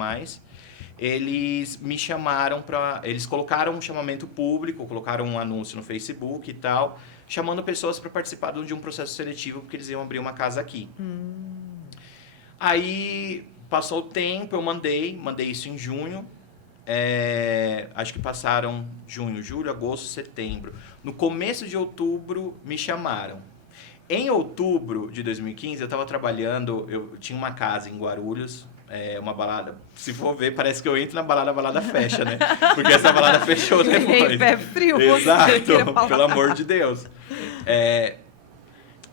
eles me chamaram eles colocaram um chamamento público, colocaram um anúncio no Facebook e tal, chamando pessoas para participar de um processo seletivo, porque eles iam abrir uma casa aqui. Aí, passou o tempo, eu mandei isso em junho. Acho que passaram junho, julho, agosto, setembro. No começo de outubro, me chamaram. Em outubro de 2015, eu estava trabalhando, eu tinha uma casa em Guarulhos, uma balada. Se for ver, parece que eu entro na balada, a balada fecha, né? Porque essa balada fechou depois. Pé frio. Exato, pelo amor de Deus.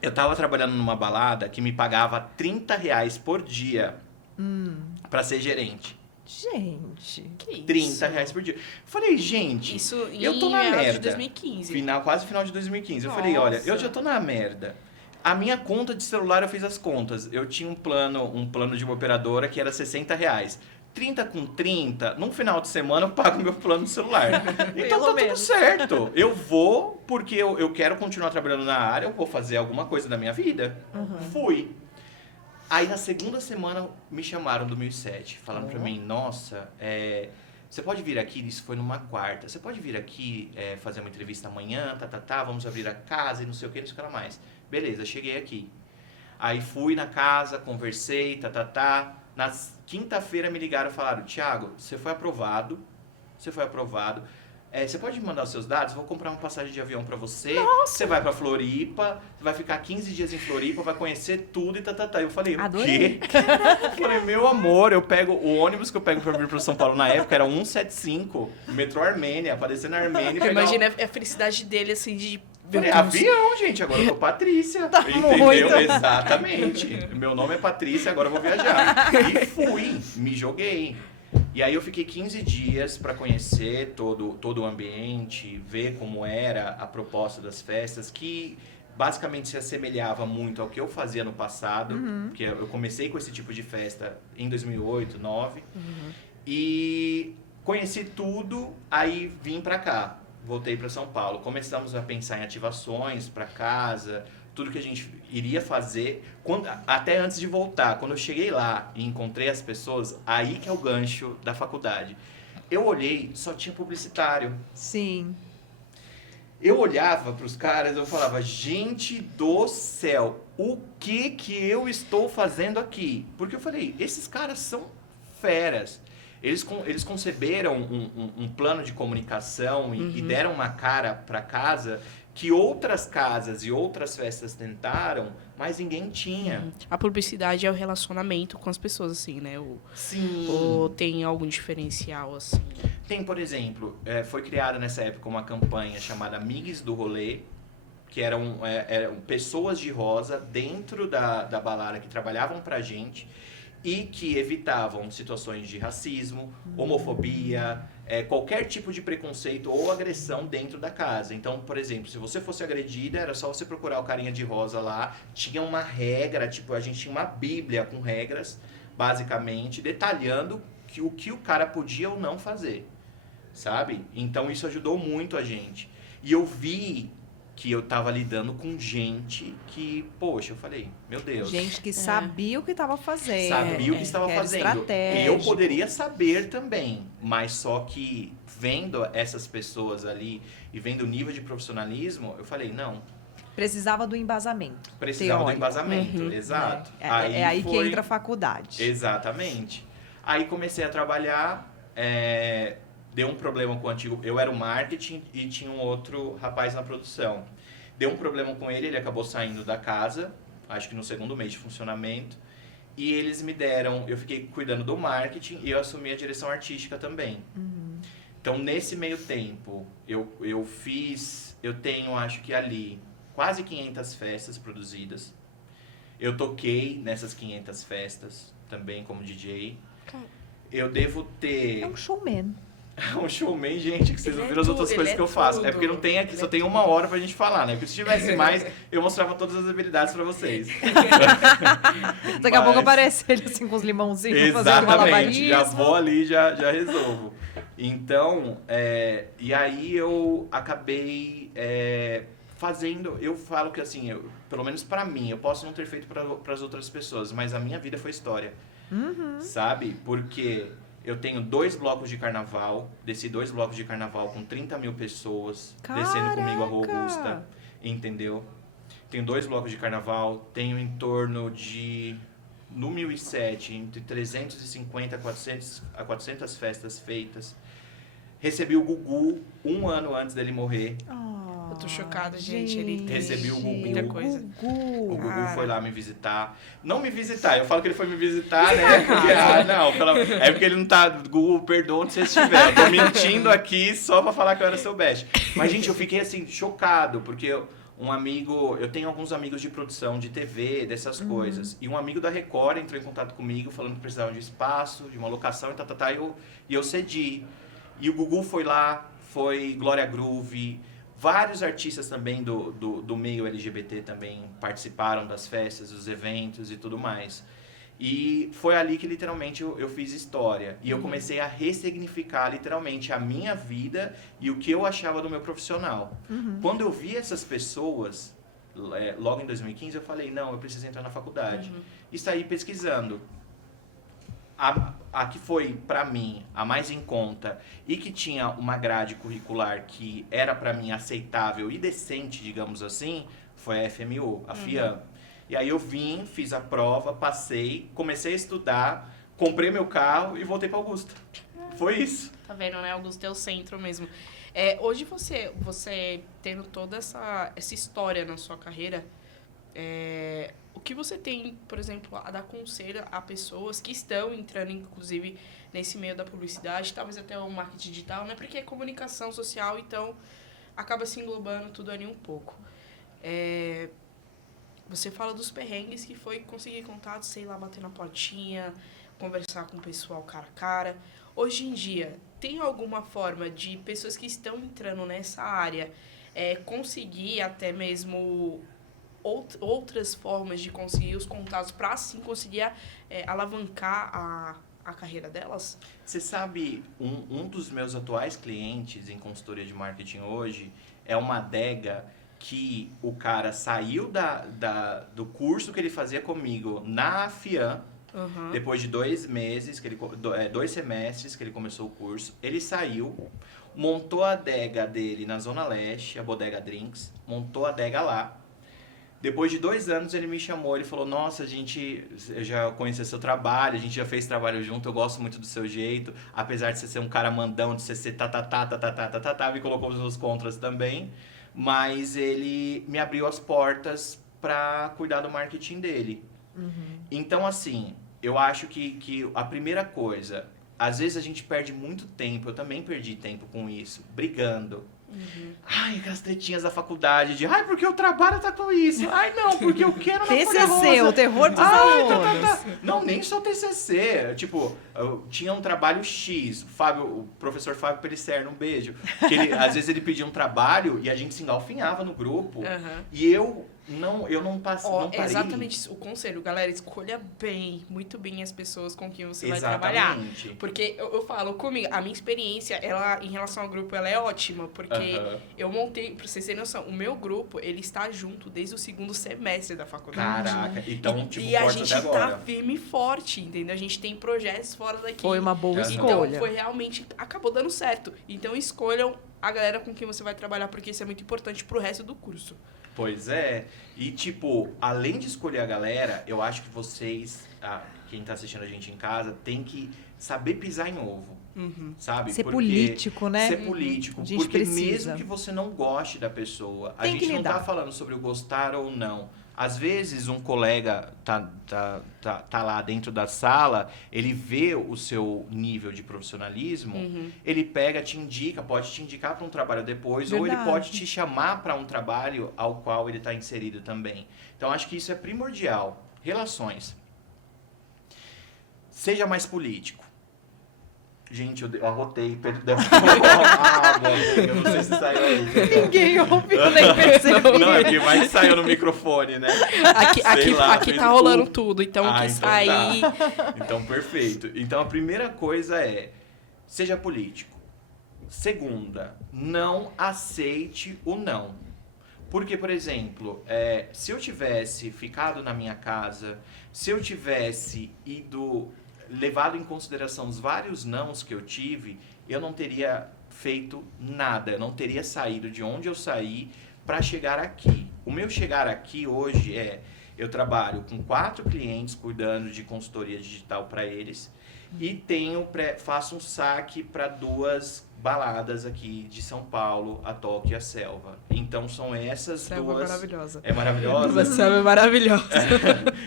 Eu tava trabalhando numa balada que me pagava R$30 por dia pra ser gerente. Gente. Que isso? R$30 por dia. Falei, gente, Isso eu tô na meados merda. de 2015. Quase final de 2015. Eu falei, olha, eu Nossa. já tô na merda. A minha conta de celular, eu fiz as contas. Eu tinha um plano de uma operadora que era R$60. 30 com 30, num final de semana eu pago meu plano de celular. Então tá tudo menos. certo. Eu vou porque eu quero continuar trabalhando na área, eu vou fazer alguma coisa da minha vida. Fui. Aí na segunda semana me chamaram do 1007, falando pra mim, nossa, você pode vir aqui, isso foi numa quarta, você pode vir aqui fazer uma entrevista amanhã, vamos abrir a casa e não sei o que, não sei o que lá mais. Beleza, cheguei aqui. Aí fui na casa, conversei, Na quinta-feira me ligaram e falaram, Thiago, você foi aprovado. Você pode me mandar os seus dados? Vou comprar uma passagem de avião pra você. Nossa. Você vai pra Floripa, você vai ficar 15 dias em Floripa, vai conhecer tudo e Eu falei, Adorei. o quê? Eu falei, meu amor, eu pego o ônibus que eu pego pra vir pro São Paulo na época, era 175, metrô Armênia, aparecer na Armênia e pegar Imagina a felicidade dele, assim, de... Falei, avião, gente, agora eu tô Patrícia. Entendeu? muito. Exatamente. Meu nome é Patrícia, agora eu vou viajar. E fui, me joguei. E aí eu fiquei 15 dias para conhecer todo o ambiente, ver como era a proposta das festas, que basicamente se assemelhava muito ao que eu fazia no passado, porque eu comecei com esse tipo de festa em 2008, 2009, e conheci tudo, aí vim para cá. Voltei para São Paulo. Começamos a pensar em ativações para casa, tudo que a gente iria fazer. Até antes de voltar, quando eu cheguei lá e encontrei as pessoas, aí que é o gancho da faculdade. Eu olhei, só tinha publicitário. Sim. Eu olhava para os caras, eu falava, gente do céu, o que eu estou fazendo aqui? Porque eu falei, esses caras são feras. Eles conceberam um plano de comunicação e deram uma cara para casa que outras casas e outras festas tentaram, mas ninguém tinha. A publicidade é o relacionamento com as pessoas, assim, né? Sim. Ou tem algum diferencial, assim? Tem, por exemplo, foi criada nessa época uma campanha chamada Amigues do Rolê, que eram pessoas de rosa dentro da balada que trabalhavam pra gente e que evitavam situações de racismo, homofobia, qualquer tipo de preconceito ou agressão dentro da casa. Então, por exemplo, se você fosse agredida, era só você procurar o carinha de rosa lá, tinha uma regra, tipo, a gente tinha uma bíblia com regras, basicamente, detalhando o que o cara podia ou não fazer, sabe? Então, isso ajudou muito a gente. E eu vi que eu tava lidando com gente que, poxa, eu falei, meu Deus. Gente que sabia o que estava fazendo. Sabia o que estava que era fazendo. estratégico. Eu poderia saber também, mas só que vendo essas pessoas ali e vendo o nível de profissionalismo, eu falei, não. Precisava do embasamento. Precisava do teórico. embasamento, exato. É aí que entra a faculdade. Exatamente. Aí comecei a trabalhar, deu um problema com o antigo... Eu era o marketing e tinha um outro rapaz na produção. Deu um problema com ele acabou saindo da casa, acho que no segundo mês de funcionamento. E eles me deram... Eu fiquei cuidando do marketing e eu assumi a direção artística também. Então, nesse meio tempo, eu tenho, acho que ali, quase 500 festas produzidas. Eu toquei nessas 500 festas também como DJ. Eu devo ter... É um showman. Um showman, gente, que vocês Ele não viram as outras coisas que eu faço. É porque não tem aqui, só tem uma hora pra gente falar, né? Porque se tivesse mais, eu mostrava todas as habilidades pra vocês. Daqui a pouco aparece ele assim com os limãozinhos fazendo Exatamente, malabarismo. já vou ali, já resolvo. Então, e aí eu acabei fazendo, eu falo que assim, pelo menos pra mim, eu posso não ter feito para as outras pessoas, mas a minha vida foi história, sabe? Porque eu tenho 2 blocos de carnaval, desci 2 blocos de carnaval com 30 mil pessoas, descendo comigo a Rua Augusta, entendeu? Tenho 2 blocos de carnaval, tenho em torno de... No 1007, entre 350 a 400 festas feitas. Recebi o Gugu 1 ano antes dele morrer. tô chocada, gente. Ele Recebi o Gugu. muita coisa. O Gugu Cara. foi lá me visitar. Não me visitar, eu falo que ele foi me visitar, né? Porque, é porque ele não tá... Gugu, perdoa onde você estiver. Eu tô mentindo aqui só pra falar que eu era seu best. Mas, gente, eu fiquei, assim, chocado, porque eu tenho alguns amigos de produção de TV, dessas coisas. E um amigo da Record entrou em contato comigo, falando que precisava de espaço, de uma locação e eu cedi. E o Gugu foi lá, foi Glória Groove, vários artistas também do meio LGBT também participaram das festas, dos eventos e tudo mais. E foi ali que literalmente eu fiz história. E eu comecei a ressignificar literalmente a minha vida e o que eu achava do meu profissional. Quando eu vi essas pessoas, logo em 2015, eu falei, não, eu preciso entrar na faculdade. E saí pesquisando. A que foi, pra mim, a mais em conta e que tinha uma grade curricular que era pra mim aceitável e decente, digamos assim, foi a FMU, a FIAM. E aí eu vim, fiz a prova, passei, comecei a estudar, comprei meu carro e voltei pra Augusta. Foi isso. Tá vendo, né? Augusto é o centro mesmo. Hoje você tendo toda essa história na sua carreira, o que você tem, por exemplo, a dar conselho a pessoas que estão entrando, inclusive, nesse meio da publicidade, talvez até o marketing digital, né? Porque é comunicação social, então acaba se englobando tudo ali um pouco. Você fala dos perrengues que foi conseguir contato, sei lá, bater na portinha, conversar com o pessoal cara a cara. Hoje em dia, tem alguma forma de pessoas que estão entrando nessa área conseguir até mesmo outras formas de conseguir os contatos para assim conseguir alavancar a carreira delas? Você sabe, um dos meus atuais clientes em consultoria de marketing hoje é uma adega que o cara saiu do curso que ele fazia comigo na FIAM, depois de 2 meses, 2 semestres que ele começou o curso, ele saiu, montou a adega dele na Zona Leste, a Bodega Drinks, montou a adega lá. Depois de 2 anos ele me chamou, ele falou, nossa, eu já conheci seu trabalho, a gente já fez trabalho junto, eu gosto muito do seu jeito, apesar de você ser um cara mandão, de você ser me colocou os meus contras também, mas ele me abriu as portas para cuidar do marketing dele. Então, assim, eu acho que a primeira coisa, às vezes a gente perde muito tempo, eu também perdi tempo com isso, brigando. Ai, aquelas tretinhas da faculdade de porque o trabalho tá com isso. Ai, não, porque eu quero na Folha Rosa. TCC, o terror dos alunos. Não, nem só TCC. Tipo, eu tinha um trabalho X. O professor Fábio Pellicerno, um beijo. Que às vezes ele pedia um trabalho e a gente se engalfinhava no grupo. E eu não passei. Não parei. Exatamente isso. O conselho, galera, escolha muito bem as pessoas com quem você vai Exatamente. trabalhar. Porque eu falo comigo, a minha experiência, ela, em relação ao grupo, ela é ótima. Porque eu montei, pra vocês terem noção, o meu grupo, ele está junto desde o 2º semestre da faculdade. Caraca, então, E a gente tá firme e forte, entendeu? A gente tem projetos fora daqui. Foi uma boa Então, escolha. foi realmente, acabou dando certo. Então, escolham a galera com quem você vai trabalhar, porque isso é muito importante pro resto do curso. Pois é. E, tipo, além de escolher a galera, eu acho que vocês, quem tá assistindo a gente em casa, tem que saber pisar em ovo. Sabe? Ser político, né? Ser político. A gente Porque precisa. mesmo que você não goste da pessoa, a Tem gente que não tá lidar. falando sobre o gostar ou não. Às vezes um colega tá lá dentro da sala, ele vê o seu nível de profissionalismo, ele pega, pode te indicar para um trabalho depois, ou ele Verdade. pode te chamar para um trabalho ao qual ele está inserido também. Então acho que isso é primordial. Relações. Seja mais político. Gente, eu arrotei, Pedro deve água, eu não sei se saiu aí. Ninguém ouviu, nem percebeu. Não, é porque mais que saiu no microfone, né? Aqui tá rolando tudo, então o que então sair... tá. Então, perfeito. Então, a primeira coisa é, seja político. Segunda, não aceite o não. Porque, por exemplo, se eu tivesse ficado na minha casa, se eu tivesse levado em consideração os vários nãos que eu tive, eu não teria feito nada, eu não teria saído de onde eu saí para chegar aqui. O meu chegar aqui hoje eu trabalho com 4 clientes cuidando de consultoria digital para eles E faço um saque para 2 baladas aqui de São Paulo, a Toque e a Selva. Então são essas Selva 2. maravilhosa. É maravilhosa? Selva é maravilhosa.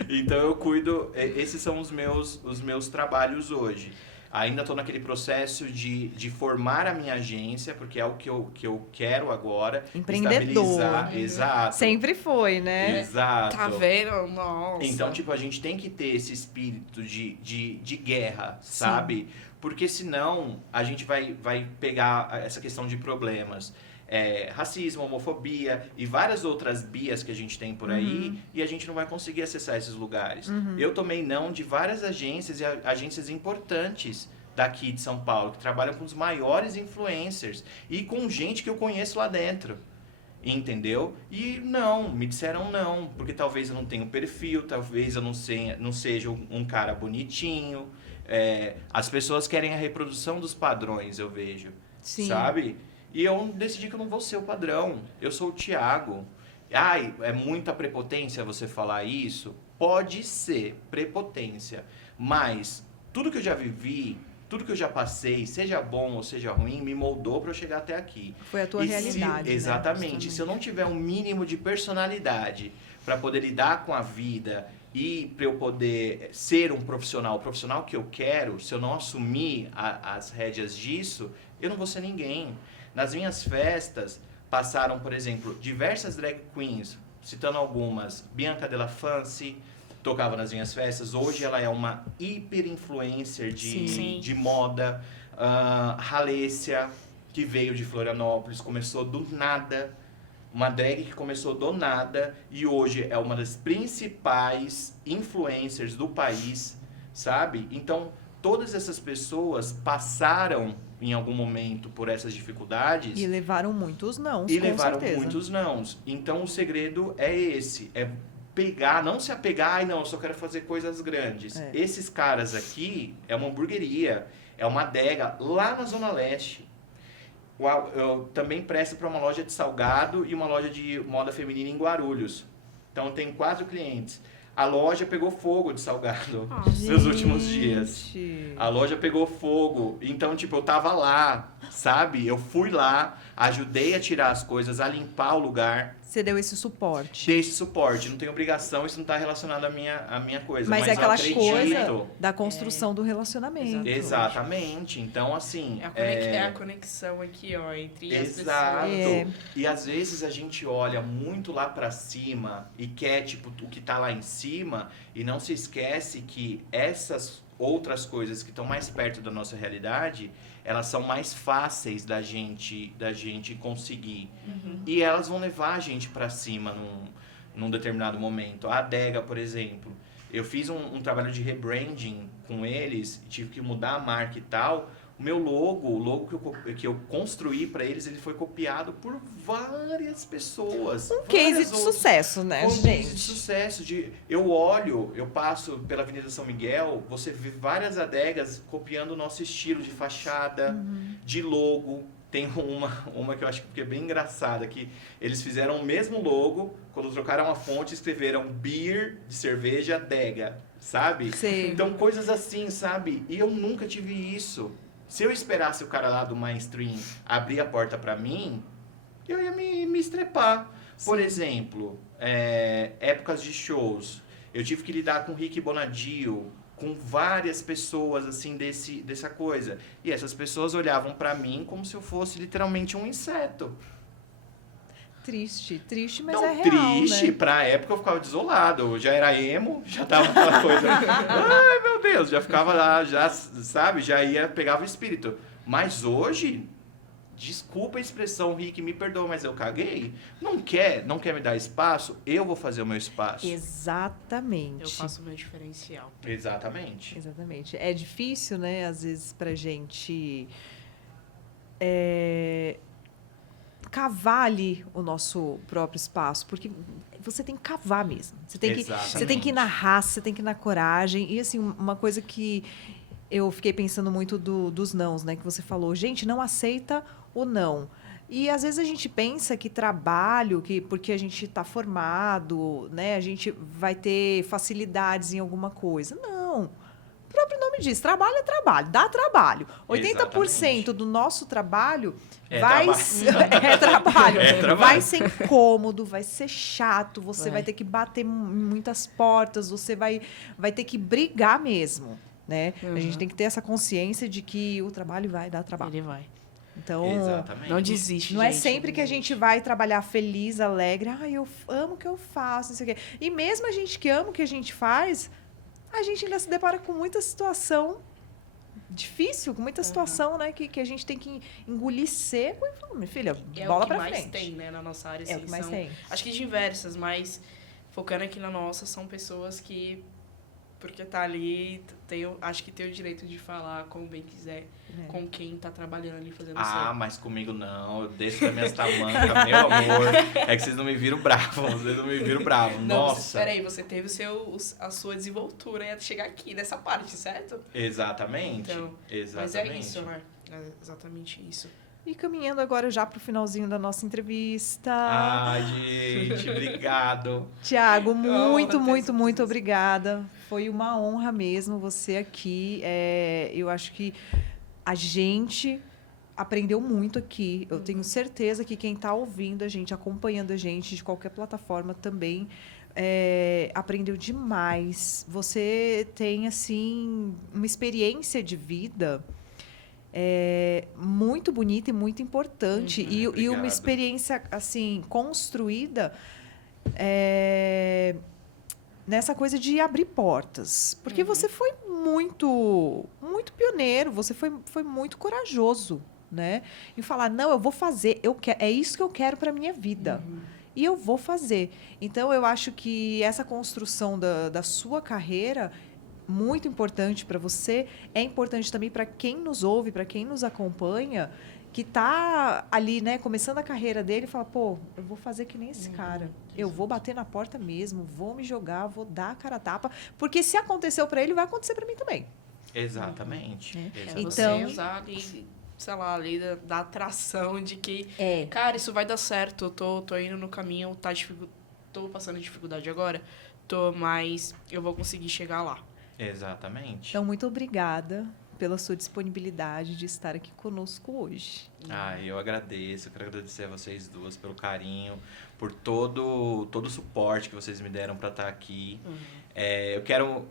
Então eu cuido, esses são os meus trabalhos hoje. Ainda estou naquele processo de formar a minha agência, porque é o que eu quero agora. Empreendedor. Estabilizar, exato. Sempre foi, né? Exato. Tá vendo? Nossa. Então, tipo, a gente tem que ter esse espírito de guerra, sabe? Porque senão a gente vai pegar essa questão de problemas. Racismo, homofobia e várias outras bias que a gente tem por aí e a gente não vai conseguir acessar esses lugares. Eu tomei não de várias agências e agências importantes daqui de São Paulo, que trabalham com os maiores influencers e com gente que eu conheço lá dentro. Entendeu? E me disseram não, porque talvez eu não tenha um perfil, talvez eu não seja um cara bonitinho. As pessoas querem a reprodução dos padrões, eu vejo. Sim. Sabe? E eu decidi que eu não vou ser o padrão. Eu sou o Thiago. Ai, é muita prepotência você falar isso? Pode ser prepotência. Mas tudo que eu já vivi, tudo que eu já passei, seja bom ou seja ruim, me moldou para eu chegar até aqui. Foi a tua realidade, né? Exatamente. Se eu não tiver um mínimo de personalidade para poder lidar com a vida e para eu poder ser um profissional, o profissional que eu quero, se eu não assumir as rédeas disso, eu não vou ser ninguém. Nas minhas festas, passaram, por exemplo, diversas drag queens, citando algumas. Bianca Della Fancy tocava nas minhas festas. Hoje ela é uma hiper influencer de moda. Halessia, que veio de Florianópolis, começou do nada. Uma drag que começou do nada e hoje é uma das principais influencers do país, sabe? Então, todas essas pessoas passaram em algum momento por essas dificuldades. E levaram muitos nãos, E com levaram certeza. muitos nãos. Então o segredo é esse, é pegar, não se apegar, ai não, eu só quero fazer coisas grandes. Esses caras aqui é uma hamburgueria, é uma adega lá na Zona Leste. Eu também presto para uma loja de salgado e uma loja de moda feminina em Guarulhos. Então eu tenho 4 clientes. A loja pegou fogo de salgado nos últimos dias. A loja pegou fogo. Então, tipo, eu tava lá, sabe? Eu fui lá, ajudei a tirar as coisas, a limpar o lugar. Você deu esse suporte. Dei esse suporte. Não tem obrigação, isso não tá relacionado à minha coisa. Mas é eu aquela acredito. coisa da construção do relacionamento. Exatamente. Então, assim... É a conexão aqui, ó, entre as Exato. pessoas. E às vezes a gente olha muito lá pra cima e quer, tipo, o que tá lá em cima e não se esquece que essas outras coisas que estão mais perto da nossa realidade, elas são mais fáceis da gente conseguir. E elas vão levar a gente pra cima num determinado momento. A adega, por exemplo, eu fiz um trabalho de rebranding com eles, tive que mudar a marca e tal. O meu logo, o logo que eu construí para eles, ele foi copiado por várias pessoas. Um case de sucesso, né, gente? Um gente? case de sucesso. Eu passo pela Avenida São Miguel, você vê várias adegas copiando o nosso estilo de fachada, de logo. Tem uma que eu acho que é bem engraçada, que eles fizeram o mesmo logo, quando trocaram a fonte, escreveram beer de cerveja, adega, sabe? Sim. Então, coisas assim, sabe? E eu nunca tive isso. Se eu esperasse o cara lá do mainstream abrir a porta pra mim, eu ia me estrepar. Por exemplo, épocas de shows. Eu tive que lidar com Rick Bonadio, com várias pessoas, assim, dessa coisa. E essas pessoas olhavam pra mim como se eu fosse literalmente um inseto. Triste, mas Não, é real, triste, né? pra época eu ficava desolado. Eu já era emo, já tava aquela coisa. Ai, meu Deus, já ficava lá, já, sabe, pegava o espírito. Mas hoje, desculpa a expressão, Rick, me perdoa, mas eu caguei. Não quer me dar espaço, eu vou fazer o meu espaço. Exatamente. Eu faço o meu diferencial. Exatamente. Exatamente. É difícil, né, às vezes, pra gente cavar ali o nosso próprio espaço, porque você tem que cavar mesmo. Você tem que ir na raça, você tem que ir na coragem. E, assim, uma coisa que eu fiquei pensando muito dos nãos, né, que você falou, gente, não aceita o não. E, às vezes, a gente pensa que trabalho, porque a gente está formado, né, a gente vai ter facilidades em alguma coisa. Não. O próprio nome me diz, trabalho é trabalho, dá trabalho. 80% Exatamente. do nosso trabalho É vai trabalho. é trabalho. É trabalho. Vai ser incômodo, vai ser chato, você vai Vai. ter que bater em muitas portas, você vai ter que brigar mesmo, né? A gente tem que ter essa consciência de que o trabalho vai dar trabalho. Ele vai. Então, Exatamente. Não desiste, não é gente, sempre não que a desiste. gente vai trabalhar feliz, alegre. Eu amo o que eu faço, não sei o quê. E mesmo a gente que ama o que a gente faz, a gente ainda se depara com muita situação difícil, com muita situação, né? Que a gente tem que engolir seco e falar, minha filha, É bola o que pra mais frente. tem, né, na nossa área. É o assim, que mais são- tem. Acho que diversas, mas focando aqui na nossa, são pessoas que, porque tá ali, acho que tem o direito de falar como bem quiser, É. com quem tá trabalhando ali, fazendo Ah, mas comigo não. Eu desço das minhas tamancas, meu amor. É que vocês não me viram bravo. Vocês não me viram bravo. Não, Nossa. peraí, você teve a sua desenvoltura até chegar aqui, nessa parte, certo? Exatamente. Então, Exatamente. Mas é isso, né? É exatamente isso. E caminhando agora já pro finalzinho da nossa entrevista. Ai, gente, obrigado. Tiago, honra muito, ter muito, essa muito presença. obrigada. Foi uma honra mesmo você aqui. Eu acho que a gente aprendeu muito aqui. Eu tenho certeza que quem está ouvindo a gente, acompanhando a gente de qualquer plataforma também, aprendeu demais. Você tem, assim, uma experiência de vida muito bonita e muito importante. E uma Obrigado. experiência, assim, construída nessa coisa de abrir portas. Porque você foi muito, muito pioneiro, você foi muito corajoso, né? Em falar, não, eu vou fazer, é isso que eu quero para minha vida. E eu vou fazer. Então, eu acho que essa construção da sua carreira, muito importante para você, é importante também para quem nos ouve, para quem nos acompanha, que está ali, né, começando a carreira dele e fala, pô, eu vou fazer que nem esse cara. Eu vou bater na porta mesmo, vou me jogar, vou dar a cara a tapa, porque se aconteceu para ele, vai acontecer para mim também. Exatamente. É. Exatamente. Você Então- usar ali, sei lá, ali da atração de que, É. cara, isso vai dar certo, eu tô indo no caminho, tô passando dificuldade agora, mas eu vou conseguir chegar lá. Exatamente. Então, muito obrigada pela sua disponibilidade de estar aqui conosco hoje. Eu agradeço. Eu quero agradecer a vocês duas pelo carinho, por todo o suporte que vocês me deram para estar aqui. Eu quero...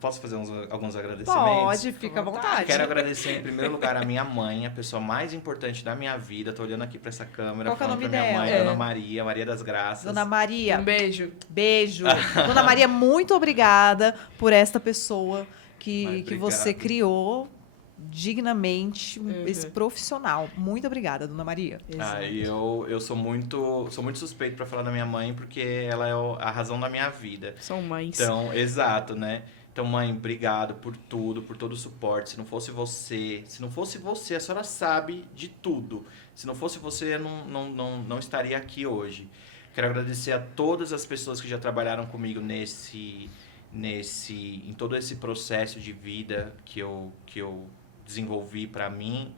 Posso fazer alguns agradecimentos? Pode, fica à vontade. vontade. Quero agradecer, em primeiro lugar, a minha mãe, a pessoa mais importante da minha vida. Tô olhando aqui para essa câmera, Qual que é o falando nome pra minha mãe, dela? Dona Maria, Maria das Graças. Dona Maria, Um beijo. beijo. Dona Maria, muito obrigada por esta pessoa Mas que obrigado. você criou dignamente, esse profissional. Muito obrigada, Dona Maria. E eu sou muito suspeito para falar da minha mãe, porque ela é a razão da minha vida. São mães. Então, exato, né? Então, mãe, obrigado por tudo, por todo o suporte. Se não fosse você, a senhora sabe de tudo. Se não fosse você, eu não estaria aqui hoje. Quero agradecer a todas as pessoas que já trabalharam comigo em todo esse processo de vida que eu desenvolvi para mim.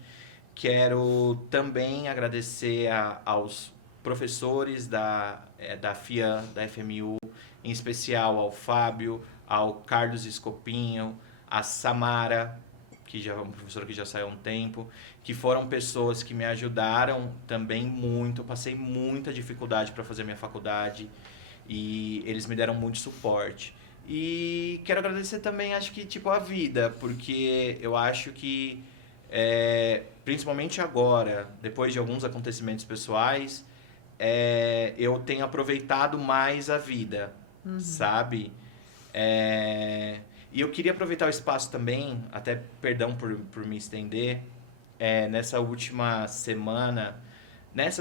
Quero também agradecer aos professores da FIAN, da FMU, em especial ao Fábio, ao Carlos Escopinho, a Samara, que já é uma professora que já saiu há um tempo, que foram pessoas que me ajudaram também muito. Eu passei muita dificuldade para fazer minha faculdade e eles me deram muito suporte. E quero agradecer também, acho que, a vida, porque eu acho que, principalmente agora, depois de alguns acontecimentos pessoais, eu tenho aproveitado mais a vida, sabe? E eu queria aproveitar o espaço também, até perdão por me estender, nessa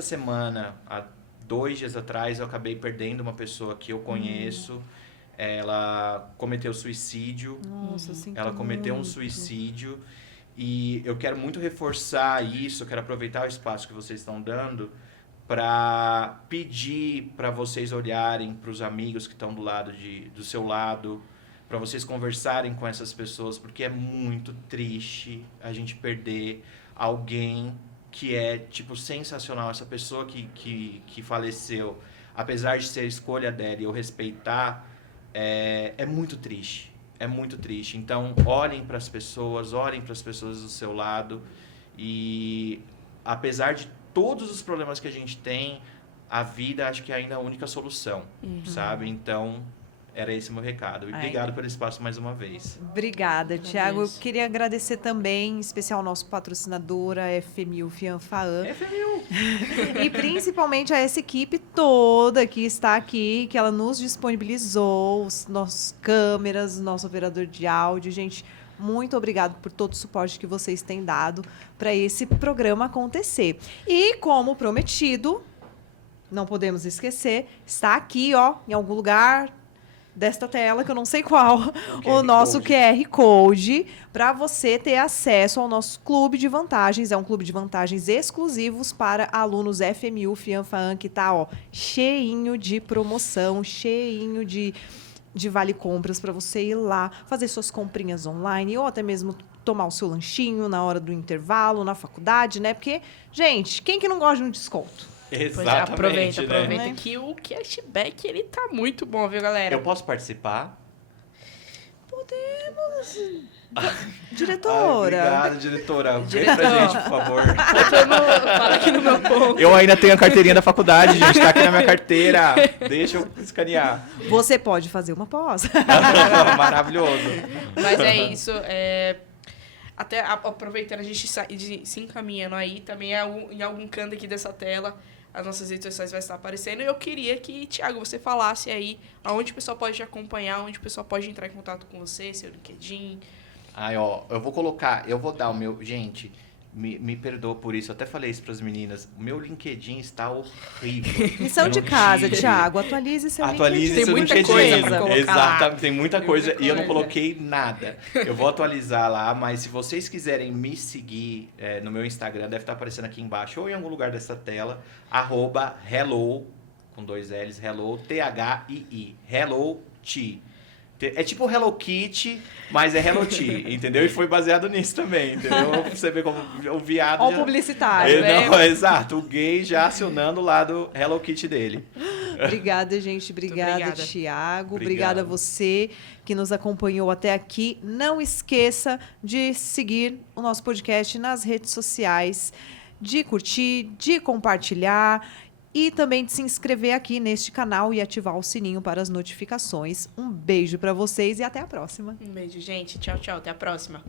semana, há 2 dias atrás, eu acabei perdendo uma pessoa que eu conheço. Ela cometeu suicídio. Nossa, sinto Ela cometeu um muito. suicídio. E eu quero muito reforçar isso, eu quero aproveitar o espaço que vocês estão dando para pedir para vocês olharem para os amigos que estão do seu lado, para vocês conversarem com essas pessoas, porque é muito triste a gente perder alguém que é, sensacional. Essa pessoa que faleceu, apesar de ser a escolha dela e eu respeitar, é muito triste. é muito triste. Então, olhem para as pessoas do seu lado. E apesar de todos os problemas que a gente tem, a vida acho que é ainda a única solução, sabe? Então, era esse o meu recado. E obrigado pelo espaço mais uma vez. Obrigada, Thiago. Eu queria agradecer também, em especial ao nosso patrocinador, a FMU Fianfaan. FMU! E principalmente a essa equipe toda que está aqui, que ela nos disponibilizou, os nossos câmeras, nosso operador de áudio. Gente, muito obrigado por todo o suporte que vocês têm dado para esse programa acontecer. E, como prometido, não podemos esquecer, está aqui, ó, em algum lugar desta tela, que eu não sei qual, o nosso QR Code, para você ter acesso ao nosso clube de vantagens. É um clube de vantagens exclusivos para alunos FMU Fianfaan, que está, ó, cheinho de promoção, cheinho de vale compras para você ir lá, fazer suas comprinhas online ou até mesmo tomar o seu lanchinho na hora do intervalo, na faculdade, né? Porque, gente, quem que não gosta de um desconto? Exatamente, aproveita né? que o cashback, ele tá muito bom, viu, galera? Eu posso participar? Podemos. Diretora. Obrigado, diretora. Vem pra gente, por favor. Fala aqui no meu ponto. Eu ainda tenho a carteirinha da faculdade, gente. Tá aqui na minha carteira. Deixa eu escanear. Você pode fazer uma pós. Maravilhoso. Mas é isso. Até aproveitando, a gente se encaminhando aí, também em algum canto aqui dessa tela, as nossas redes sociais vai estar aparecendo. E eu queria que, Thiago, você falasse aí aonde o pessoal pode te acompanhar, onde o pessoal pode entrar em contato com você, seu LinkedIn. Ai, ó, eu vou dar o meu... Gente, me perdoa por isso, eu até falei isso pras meninas. O meu LinkedIn está horrível. Lição de casa, Thiago. Atualize seu LinkedIn. Tem muita coisa pra colocar. Exatamente, tem muita coisa e eu não coisa. coloquei nada. Eu vou atualizar lá, mas se vocês quiserem me seguir no meu Instagram, deve estar aparecendo aqui embaixo ou em algum lugar dessa tela, @hello, com 2 L's, hello, T-H-I-I, hello T. É tipo Hello Kitty, mas é Hello T, entendeu? E foi baseado nisso também, entendeu? Você vê como o viado... Ó o publicitário, né? Não, exato, o gay já acionando o lado Hello Kitty dele. Obrigada, gente. Obrigada, Thiago. Obrigada a você que nos acompanhou até aqui. Não esqueça de seguir o nosso podcast nas redes sociais, de curtir, de compartilhar e também de se inscrever aqui neste canal e ativar o sininho para as notificações. Um beijo para vocês e até a próxima. Um beijo, gente. Tchau, tchau. Até a próxima.